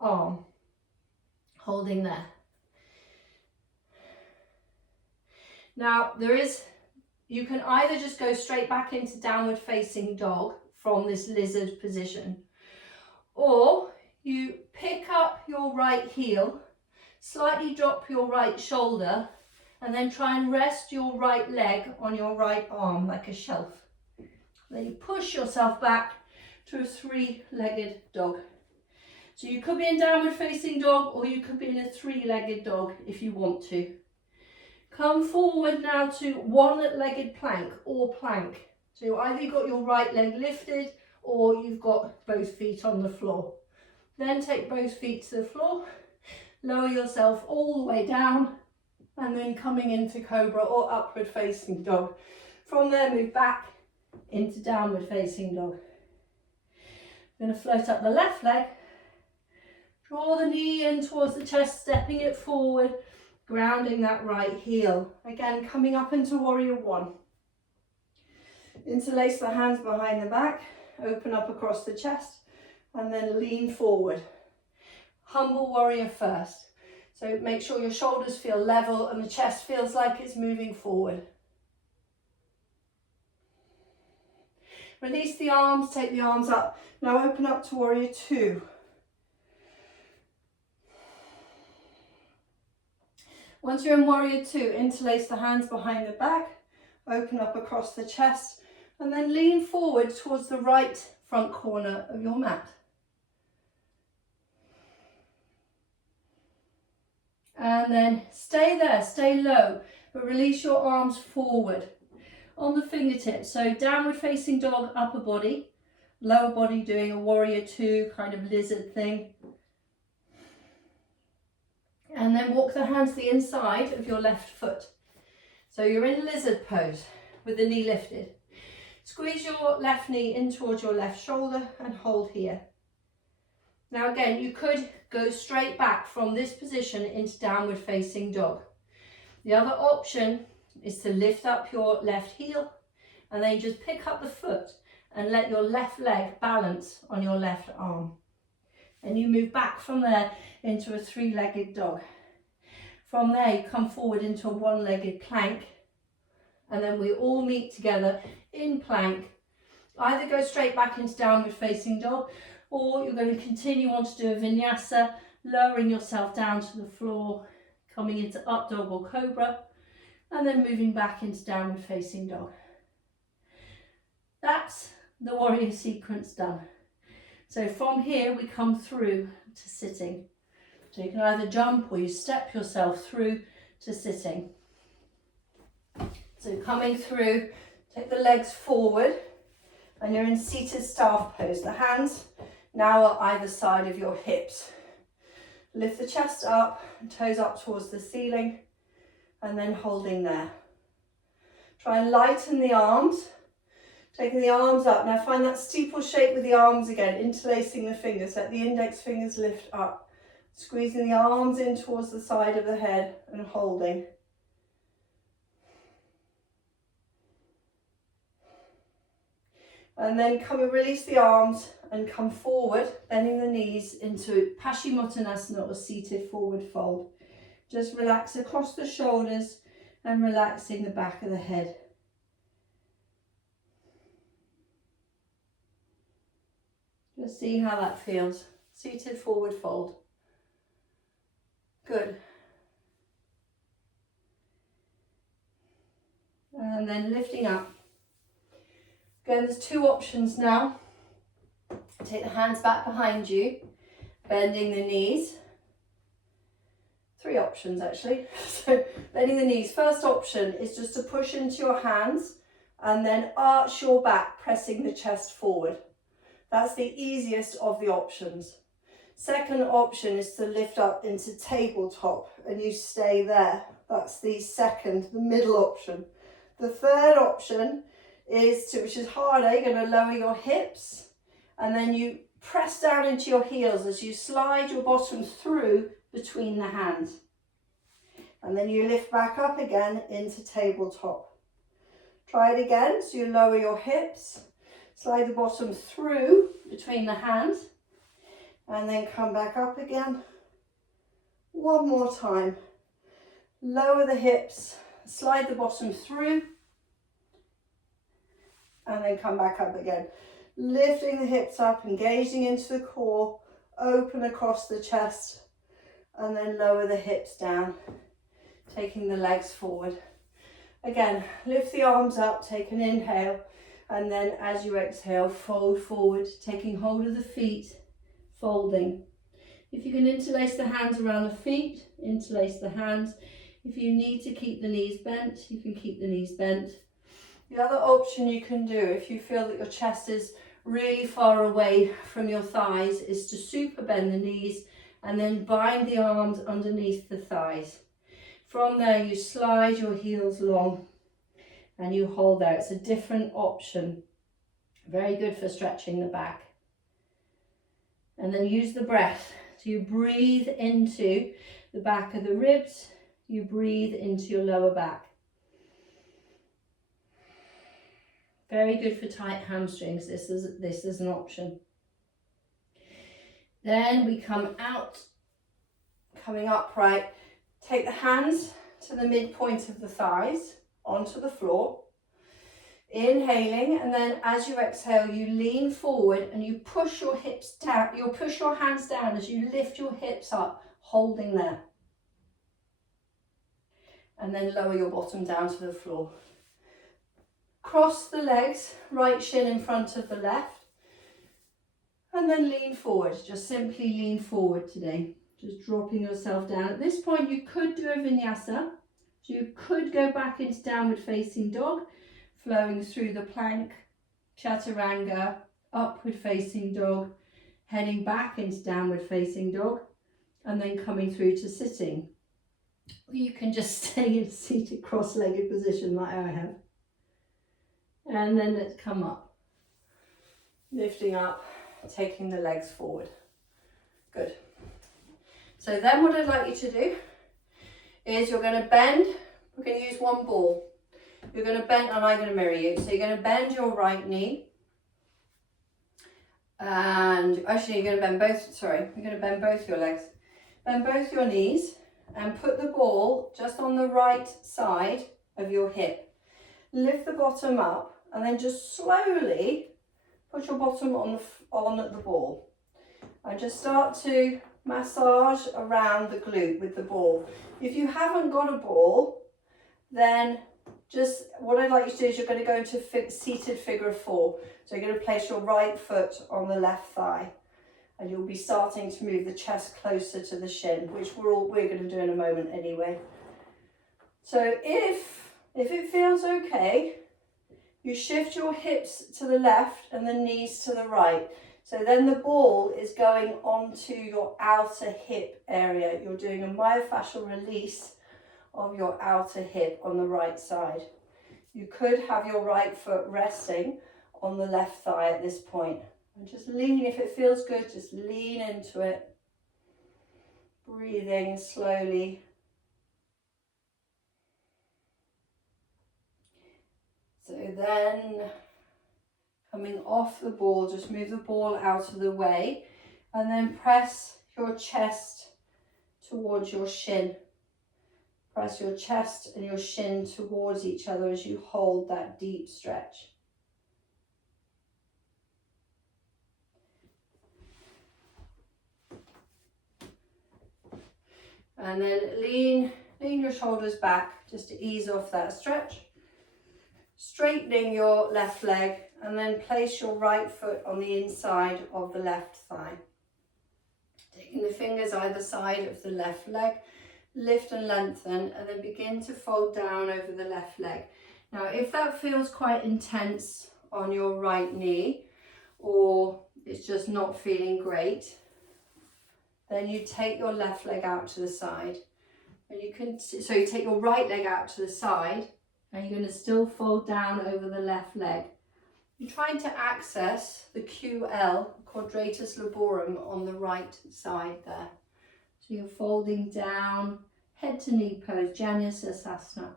arm, holding there. Now you can either just go straight back into downward facing dog from this lizard position, or you pick up your right heel, slightly drop your right shoulder, and then try and rest your right leg on your right arm like a shelf. Then you push yourself back to a three-legged dog. So you could be in downward facing dog or you could be in a three-legged dog if you want to. Come forward now to one-legged plank or plank. So either you've got your right leg lifted or you've got both feet on the floor. Then take both feet to the floor, lower yourself all the way down, and then coming into cobra or upward facing dog. From there, move back into downward facing dog. I'm going to float up the left leg, draw the knee in towards the chest, stepping it forward, grounding that right heel. Again, coming up into warrior one. Interlace the hands behind the back, open up across the chest, and then lean forward. Humble warrior first. So make sure your shoulders feel level and the chest feels like it's moving forward. Release the arms, take the arms up. Now open up to warrior two. Once you're in warrior two, interlace the hands behind the back, open up across the chest, and then lean forward towards the right front corner of your mat. And then stay there, stay low, but release your arms forward on the fingertips. So downward facing dog, upper body, lower body doing a warrior two kind of lizard thing. And then walk the hands to the inside of your left foot. So you're in lizard pose with the knee lifted. Squeeze your left knee in towards your left shoulder and hold here. Now again, you could go straight back from this position into downward facing dog. The other option is to lift up your left heel and then just pick up the foot and let your left leg balance on your left arm. And you move back from there into a three-legged dog. From there, you come forward into a one-legged plank, and then we all meet together in plank. Either go straight back into downward facing dog, or you're going to continue on to do a vinyasa, lowering yourself down to the floor, coming into up dog or cobra, and then moving back into downward facing dog. That's the warrior sequence done. So from here we come through to sitting. So you can either jump or you step yourself through to sitting. So coming through, take the legs forward and you're in seated staff pose. The hands now are either side of your hips. Lift the chest up, toes up towards the ceiling, and then holding there. Try and lighten the arms. Taking the arms up. Now find that steeple shape with the arms again, interlacing the fingers. Let the index fingers lift up. Squeezing the arms in towards the side of the head and holding. And then come and release the arms and come forward, bending the knees into Paschimottanasana or seated forward fold. Just relax across the shoulders and relaxing the back of the head. Just see how that feels. Seated forward fold. Good. And then lifting up. Again, there's two options now. Take the hands back behind you, bending the knees. Three options actually. So bending the knees. First option is just to push into your hands and then arch your back, pressing the chest forward. That's the easiest of the options. Second option is to lift up into tabletop and you stay there. That's the middle option. The third option is which is harder, you're going to lower your hips and then you press down into your heels as you slide your bottom through between the hands. And then you lift back up again into tabletop. Try it again, so you lower your hips, slide the bottom through between the hands, and then come back up again. One more time. Lower the hips, slide the bottom through, and then come back up again. Lifting the hips up, engaging into the core, open across the chest, and then lower the hips down, taking the legs forward. Again, lift the arms up, take an inhale, and then as you exhale, fold forward, taking hold of the feet, folding. If you can interlace the hands around the feet, interlace the hands. If you need to keep the knees bent, you can keep the knees bent. The other option you can do, if you feel that your chest is really far away from your thighs is to super bend the knees and then bind the arms underneath the thighs. From there you slide your heels long and you hold there. It's a different option. Very good for stretching the back. And then use the breath. So you breathe into the back of the ribs, you breathe into your lower back. Very good for tight hamstrings. This is an option. Then we come out, coming upright. Take the hands to the midpoint of the thighs, onto the floor. Inhaling, and then as you exhale, you lean forward and you push your hips down. You'll push your hands down as you lift your hips up, holding there. And then lower your bottom down to the floor. Cross the legs, right shin in front of the left. And then lean forward, just simply lean forward today. Just dropping yourself down. At this point, you could do a vinyasa. So you could go back into downward facing dog, flowing through the plank, chaturanga, upward facing dog, heading back into downward facing dog, and then coming through to sitting. Or you can just stay in seated cross-legged position like I have. And then let's come up. Lifting up, taking the legs forward. Good. So then what I'd like you to do is you're going to bend. We're going to use one ball. You're going to bend, and I'm going to mirror you. So you're going to bend your right knee. And actually you're going to bend both, you're going to bend both your legs. Bend both your knees and put the ball just on the right side of your hip. Lift the bottom up and then just slowly put your bottom on the ball. And just start to massage around the glute with the ball. If you haven't got a ball, then just what I'd like you to do is you're going to go into seated figure of four. So you're going to place your right foot on the left thigh, and you'll be starting to move the chest closer to the shin, which we're going to do in a moment anyway. So if it feels okay, you shift your hips to the left and the knees to the right. So then the ball is going onto your outer hip area. You're doing a myofascial release of your outer hip on the right side. You could have your right foot resting on the left thigh at this point. And just lean, if it feels good, just lean into it. Breathing slowly. So then, coming off the ball, just move the ball out of the way and then press your chest towards your shin. Press your chest and your shin towards each other as you hold that deep stretch. And then lean your shoulders back just to ease off that stretch. Straightening your left leg and then place your right foot on the inside of the left thigh. Taking the fingers either side of the left leg, lift and lengthen, and then begin to fold down over the left leg. Now, if that feels quite intense on your right knee, or it's just not feeling great, then you take your left leg out to the side. And you take your right leg out to the side, and you're going to still fold down over the left leg. You're trying to access the QL, quadratus laborum, on the right side there. So you're folding down, head to knee pose, Janyasasana.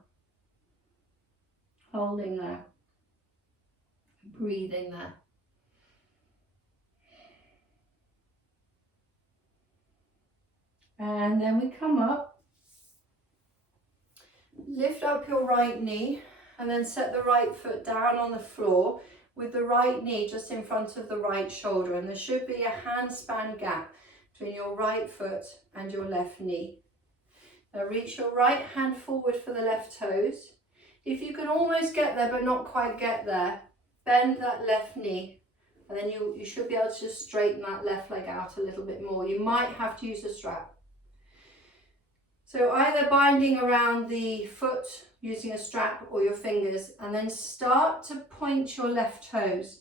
Holding there. Breathing there. And then we come up. Lift up your right knee and then set the right foot down on the floor with the right knee just in front of the right shoulder, and there should be a handspan gap between your right foot and your left knee. Now reach your right hand forward for the left toes. If you can almost get there but not quite get there, bend that left knee, and then you should be able to just straighten that left leg out a little bit more. You might have to use a strap. So either binding around the foot using a strap or your fingers, and then start to point your left toes.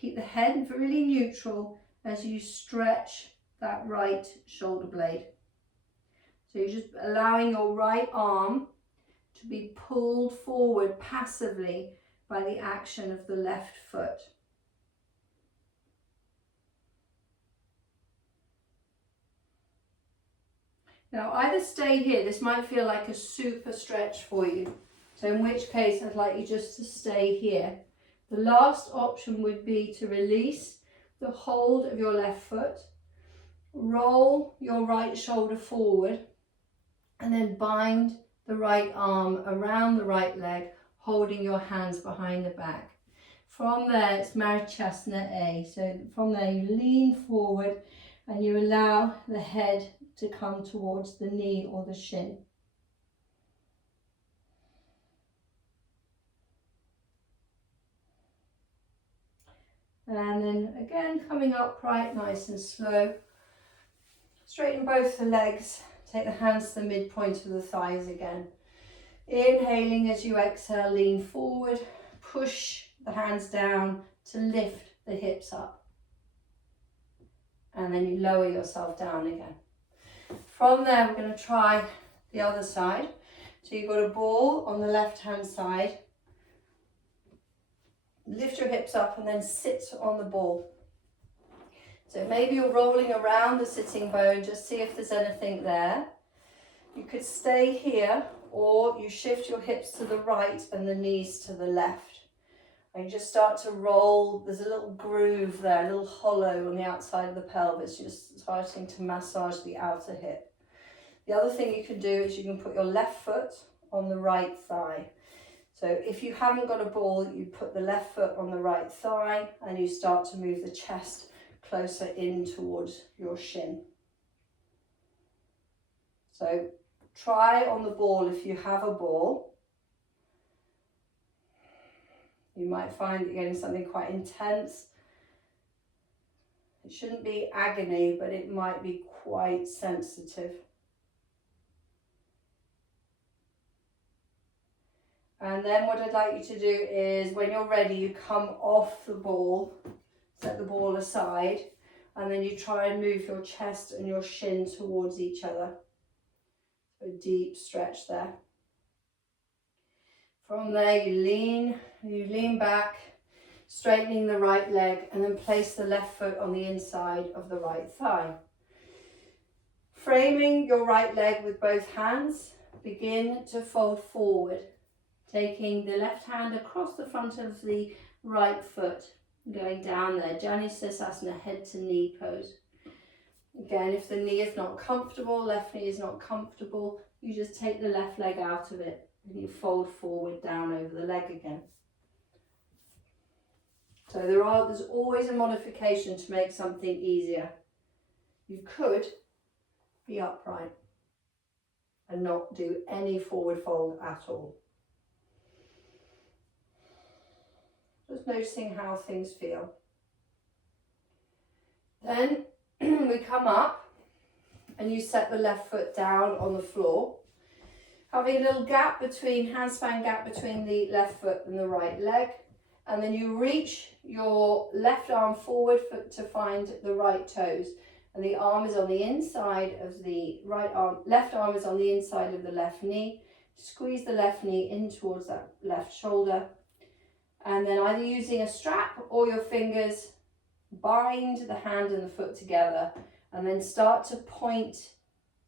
Keep the head really neutral as you stretch that right shoulder blade. So you're just allowing your right arm to be pulled forward passively by the action of the left foot. Now either stay here, this might feel like a super stretch for you, so in which case I'd like you just to stay here. The last option would be to release the hold of your left foot, roll your right shoulder forward, and then bind the right arm around the right leg, holding your hands behind the back. From there, it's Marichyasana A. So from there, you lean forward and you allow the head to come towards the knee or the shin. And then again, coming upright, nice and slow. Straighten both the legs. Take the hands to the midpoint of the thighs again. Inhaling as you exhale, lean forward. Push the hands down to lift the hips up. And then you lower yourself down again. From there, we're going to try the other side. So you've got a ball on the left-hand side. Lift your hips up and then sit on the ball. So maybe you're rolling around the sitting bone, just see if there's anything there. You could stay here, or you shift your hips to the right and the knees to the left. And you just start to roll. There's a little groove there, a little hollow on the outside of the pelvis, just starting to massage the outer hip. The other thing you can do is you can put your left foot on the right thigh. So if you haven't got a ball, you put the left foot on the right thigh and you start to move the chest closer in towards your shin. So try on the ball if you have a ball. You might find that you're getting something quite intense. It shouldn't be agony, but it might be quite sensitive. And then what I'd like you to do is, when you're ready, you come off the ball, set the ball aside, and then you try and move your chest and your shin towards each other. A deep stretch there. From there, you lean back, straightening the right leg, and then place the left foot on the inside of the right thigh. Framing your right leg with both hands, begin to fold forward, taking the left hand across the front of the right foot, going down there, Janu Sirsasana, head to knee pose. Again, if the knee is not comfortable, left knee is not comfortable, you just take the left leg out of it and you fold forward down over the leg again. So there's always a modification to make something easier. You could be upright and not do any forward fold at all. Just noticing how things feel. Then we come up and you set the left foot down on the floor, having a little gap between, handspan gap between the left foot and the right leg, and then you reach your left arm forward to find the right toes, and the arm is on the inside of the right arm, left arm is on the inside of the left knee. Squeeze the left knee in towards that left shoulder, and then either using a strap or your fingers, bind the hand and the foot together and then start to point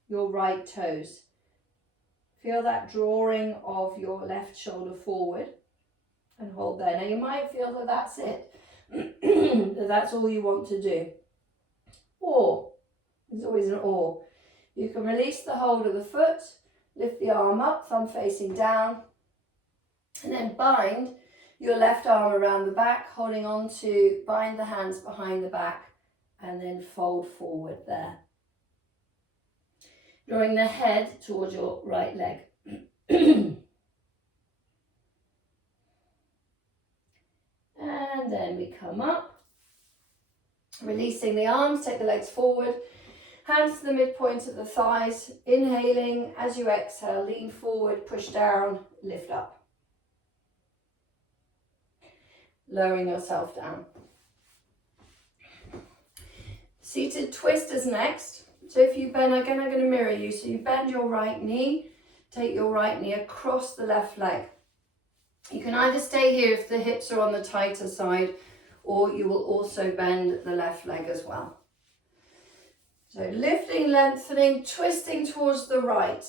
your right toes. Feel that drawing of your left shoulder forward and hold there. Now you might feel that that's it, that that's all you want to do. Or, there's always an or, you can release the hold of the foot, lift the arm up, thumb facing down, and then bind your left arm around the back, holding on to, bind the hands behind the back, and then fold forward there. Drawing the head towards your right leg. And then we come up, releasing the arms, take the legs forward, hands to the midpoint of the thighs, inhaling, as you exhale, lean forward, push down, lift up. Lowering yourself down. Seated twist is next. So if you bend, again, I'm going to mirror you. So you bend your right knee, take your right knee across the left leg. You can either stay here if the hips are on the tighter side, or you will also bend the left leg as well. So lifting, lengthening, twisting towards the right,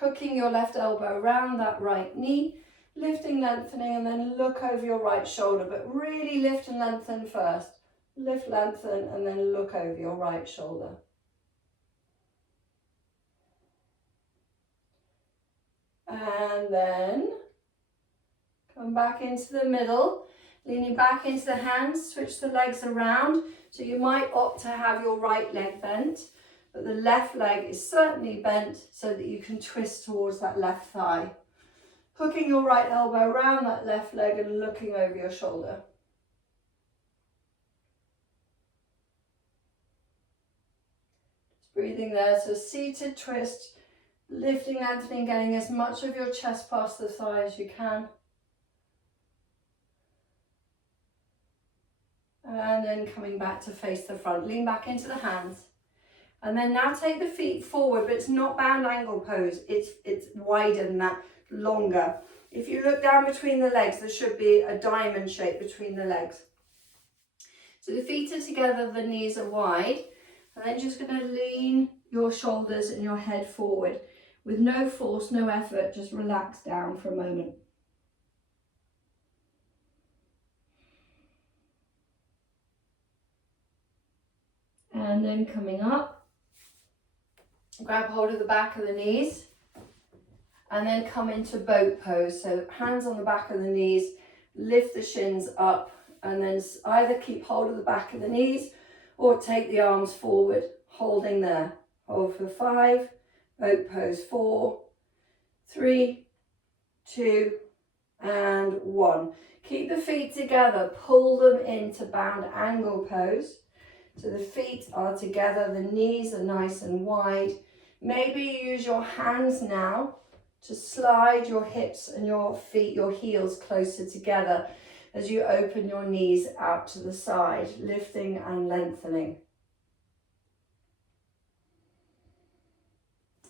hooking your left elbow around that right knee, lifting, lengthening, and then look over your right shoulder, but really lift and lengthen first. Lift, lengthen, and then look over your right shoulder. And then come back into the middle, leaning back into the hands, switch the legs around. So you might opt to have your right leg bent, but the left leg is certainly bent so that you can twist towards that left thigh. Hooking your right elbow around that left leg and looking over your shoulder. Just breathing there, so seated twist, lifting, lengthening, getting as much of your chest past the thigh as you can. And then coming back to face the front, lean back into the hands. And then now take the feet forward, but it's not bound angle pose, it's wider than that, longer. If you look down between the legs, there should be a diamond shape between the legs. So the feet are together, the knees are wide, and then just going to lean your shoulders and your head forward with no force, no effort, just relax down for a moment. And then coming up, grab hold of the back of the knees and then come into boat pose. So hands on the back of the knees, lift the shins up and then either keep hold of the back of the knees or take the arms forward, holding there. Hold for 5, boat pose 4, 3, 2 and 1. Keep the feet together, pull them into bound angle pose. So the feet are together, the knees are nice and wide. Maybe you use your hands now to slide your hips and your feet, your heels closer together as you open your knees out to the side, lifting and lengthening.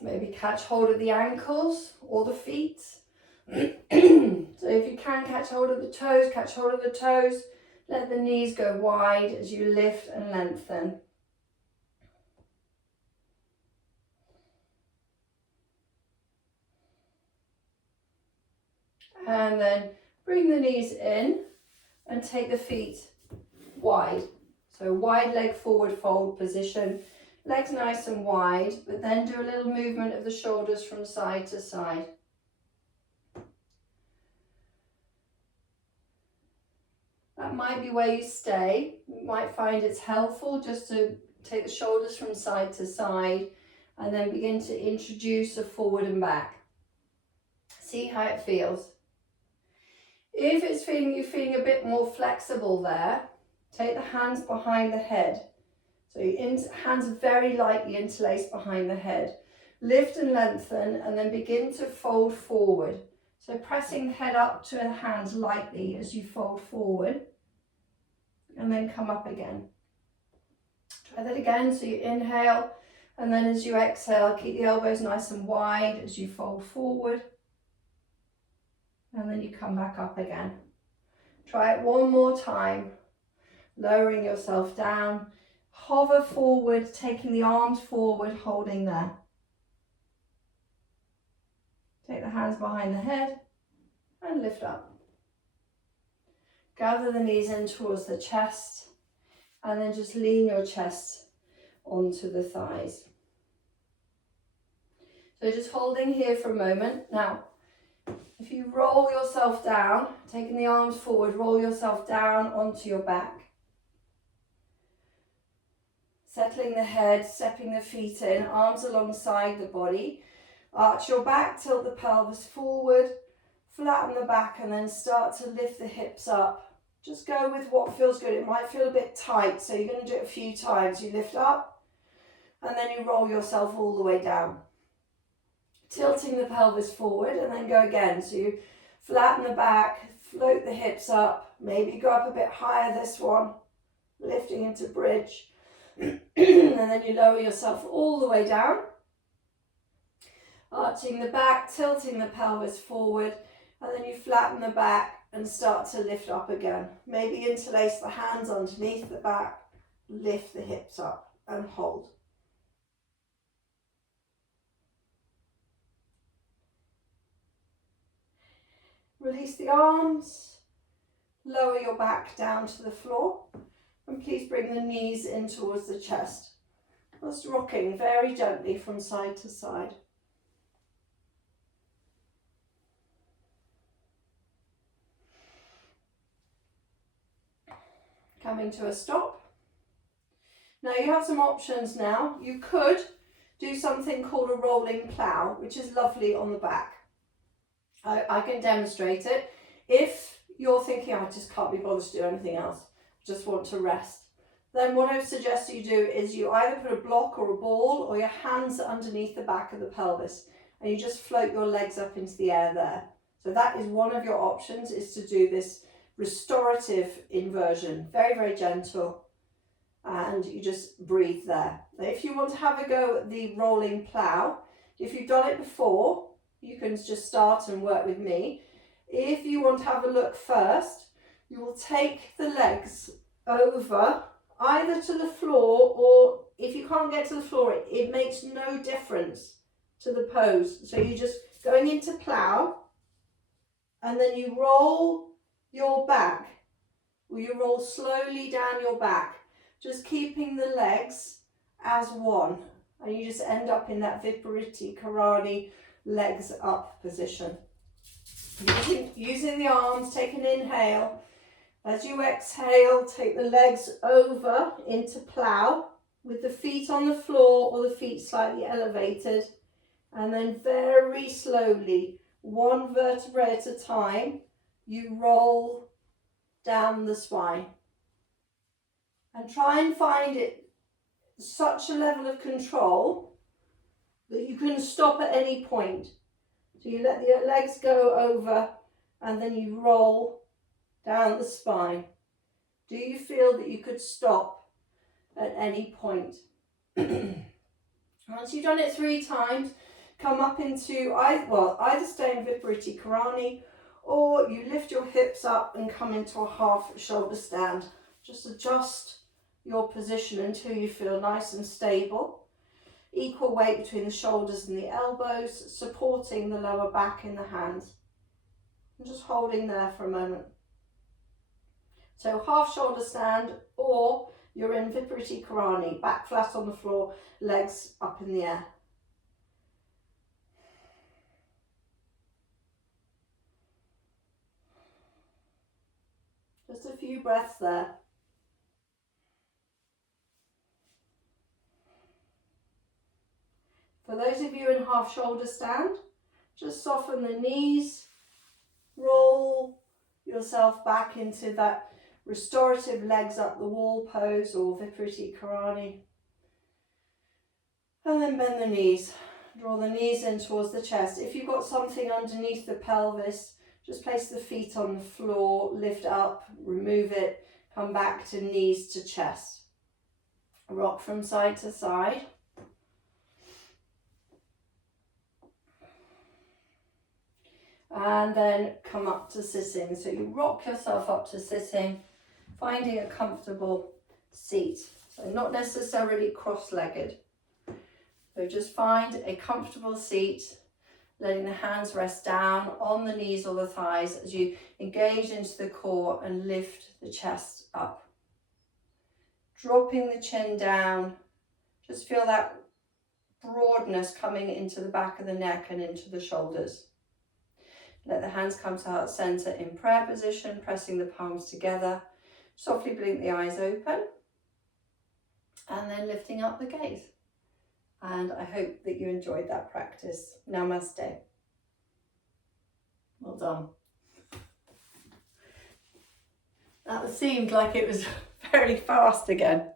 Maybe catch hold of the ankles or the feet. So if you can catch hold of the toes, catch hold of the toes. Let the knees go wide as you lift and lengthen. And then bring the knees in and take the feet wide. So wide leg forward fold position. Legs nice and wide, but then do a little movement of the shoulders from side to side. That might be where you stay. You might find it's helpful just to take the shoulders from side to side and then begin to introduce a forward and back. See how it feels. If it's you're feeling a bit more flexible there, take the hands behind the head. So your hands very lightly interlaced behind the head. Lift and lengthen and then begin to fold forward. So pressing the head up to the hands lightly as you fold forward and then come up again. Try that again. So you inhale and then as you exhale, keep the elbows nice and wide as you fold forward and then you come back up again. Try it one more time, lowering yourself down. Hover forward, taking the arms forward, holding there. Take the hands behind the head and lift up. Gather the knees in towards the chest and then just lean your chest onto the thighs. So just holding here for a moment. Now, if you roll yourself down, taking the arms forward, roll yourself down onto your back. Settling the head, stepping the feet in, arms alongside the body. Arch your back, tilt the pelvis forward, flatten the back and then start to lift the hips up. Just go with what feels good. It might feel a bit tight, so you're going to do it a few times. You lift up and then you roll yourself all the way down. Tilting the pelvis forward and then go again. So you flatten the back, float the hips up, maybe go up a bit higher this one, lifting into bridge. And then you lower yourself all the way down, arching the back, tilting the pelvis forward, and then you flatten the back and start to lift up again. Maybe interlace the hands underneath the back, lift the hips up and hold. Release the arms, lower your back down to the floor, and please bring the knees in towards the chest. Just rocking very gently from side to side. Coming to a stop. Now you have some options now. You could do something called a rolling plough, which is lovely on the back. I can demonstrate it. If you're thinking, I just can't be bothered to do anything else, just want to rest, then what I would suggest you do is you either put a block or a ball or your hands underneath the back of the pelvis, and you just float your legs up into the air there. So that is one of your options, is to do this restorative inversion, very, very gentle, and you just breathe there. Now, if you want to have a go at the rolling plough, if you've done it before, you can just start and work with me. If you want to have a look first, you will take the legs over either to the floor, or if you can't get to the floor, it makes no difference to the pose. So you're just going into plough, and then you roll your back, or you roll slowly down your back, just keeping the legs as one, and you just end up in that Vipariti Karani legs up position. Using the arms, take an inhale. As you exhale, take the legs over into plough with the feet on the floor or the feet slightly elevated, and then very slowly, one vertebrae at a time, you roll down the spine. And try and find it such a level of control that you can stop at any point. So you let the legs go over and then you roll down the spine. Do you feel that you could stop at any point? Once you've done it 3 times, come up into either stay in Vipariti Karani, or you lift your hips up and come into a half shoulder stand. Just adjust your position until you feel nice and stable. Equal weight between the shoulders and the elbows, supporting the lower back in the hands. And just holding there for a moment. So half shoulder stand, or you're in Vipariti Karani, back flat on the floor, legs up in the air. Just a few breaths there. For those of you in half shoulder stand, just soften the knees, roll yourself back into that restorative legs up the wall pose or Vipariti Karani. And then bend the knees, draw the knees in towards the chest. If you've got something underneath the pelvis, just place the feet on the floor, lift up, remove it, come back to knees to chest. Rock from side to side. And then come up to sitting. So you rock yourself up to sitting, finding a comfortable seat. So not necessarily cross-legged. So just find a comfortable seat, letting the hands rest down on the knees or the thighs as you engage into the core and lift the chest up. Dropping the chin down, just feel that broadness coming into the back of the neck and into the shoulders. Let the hands come to heart center in prayer position, pressing the palms together. Softly blink the eyes open and then lifting up the gaze. And I hope that you enjoyed that practice. Namaste. Well done. That seemed like it was very fast again.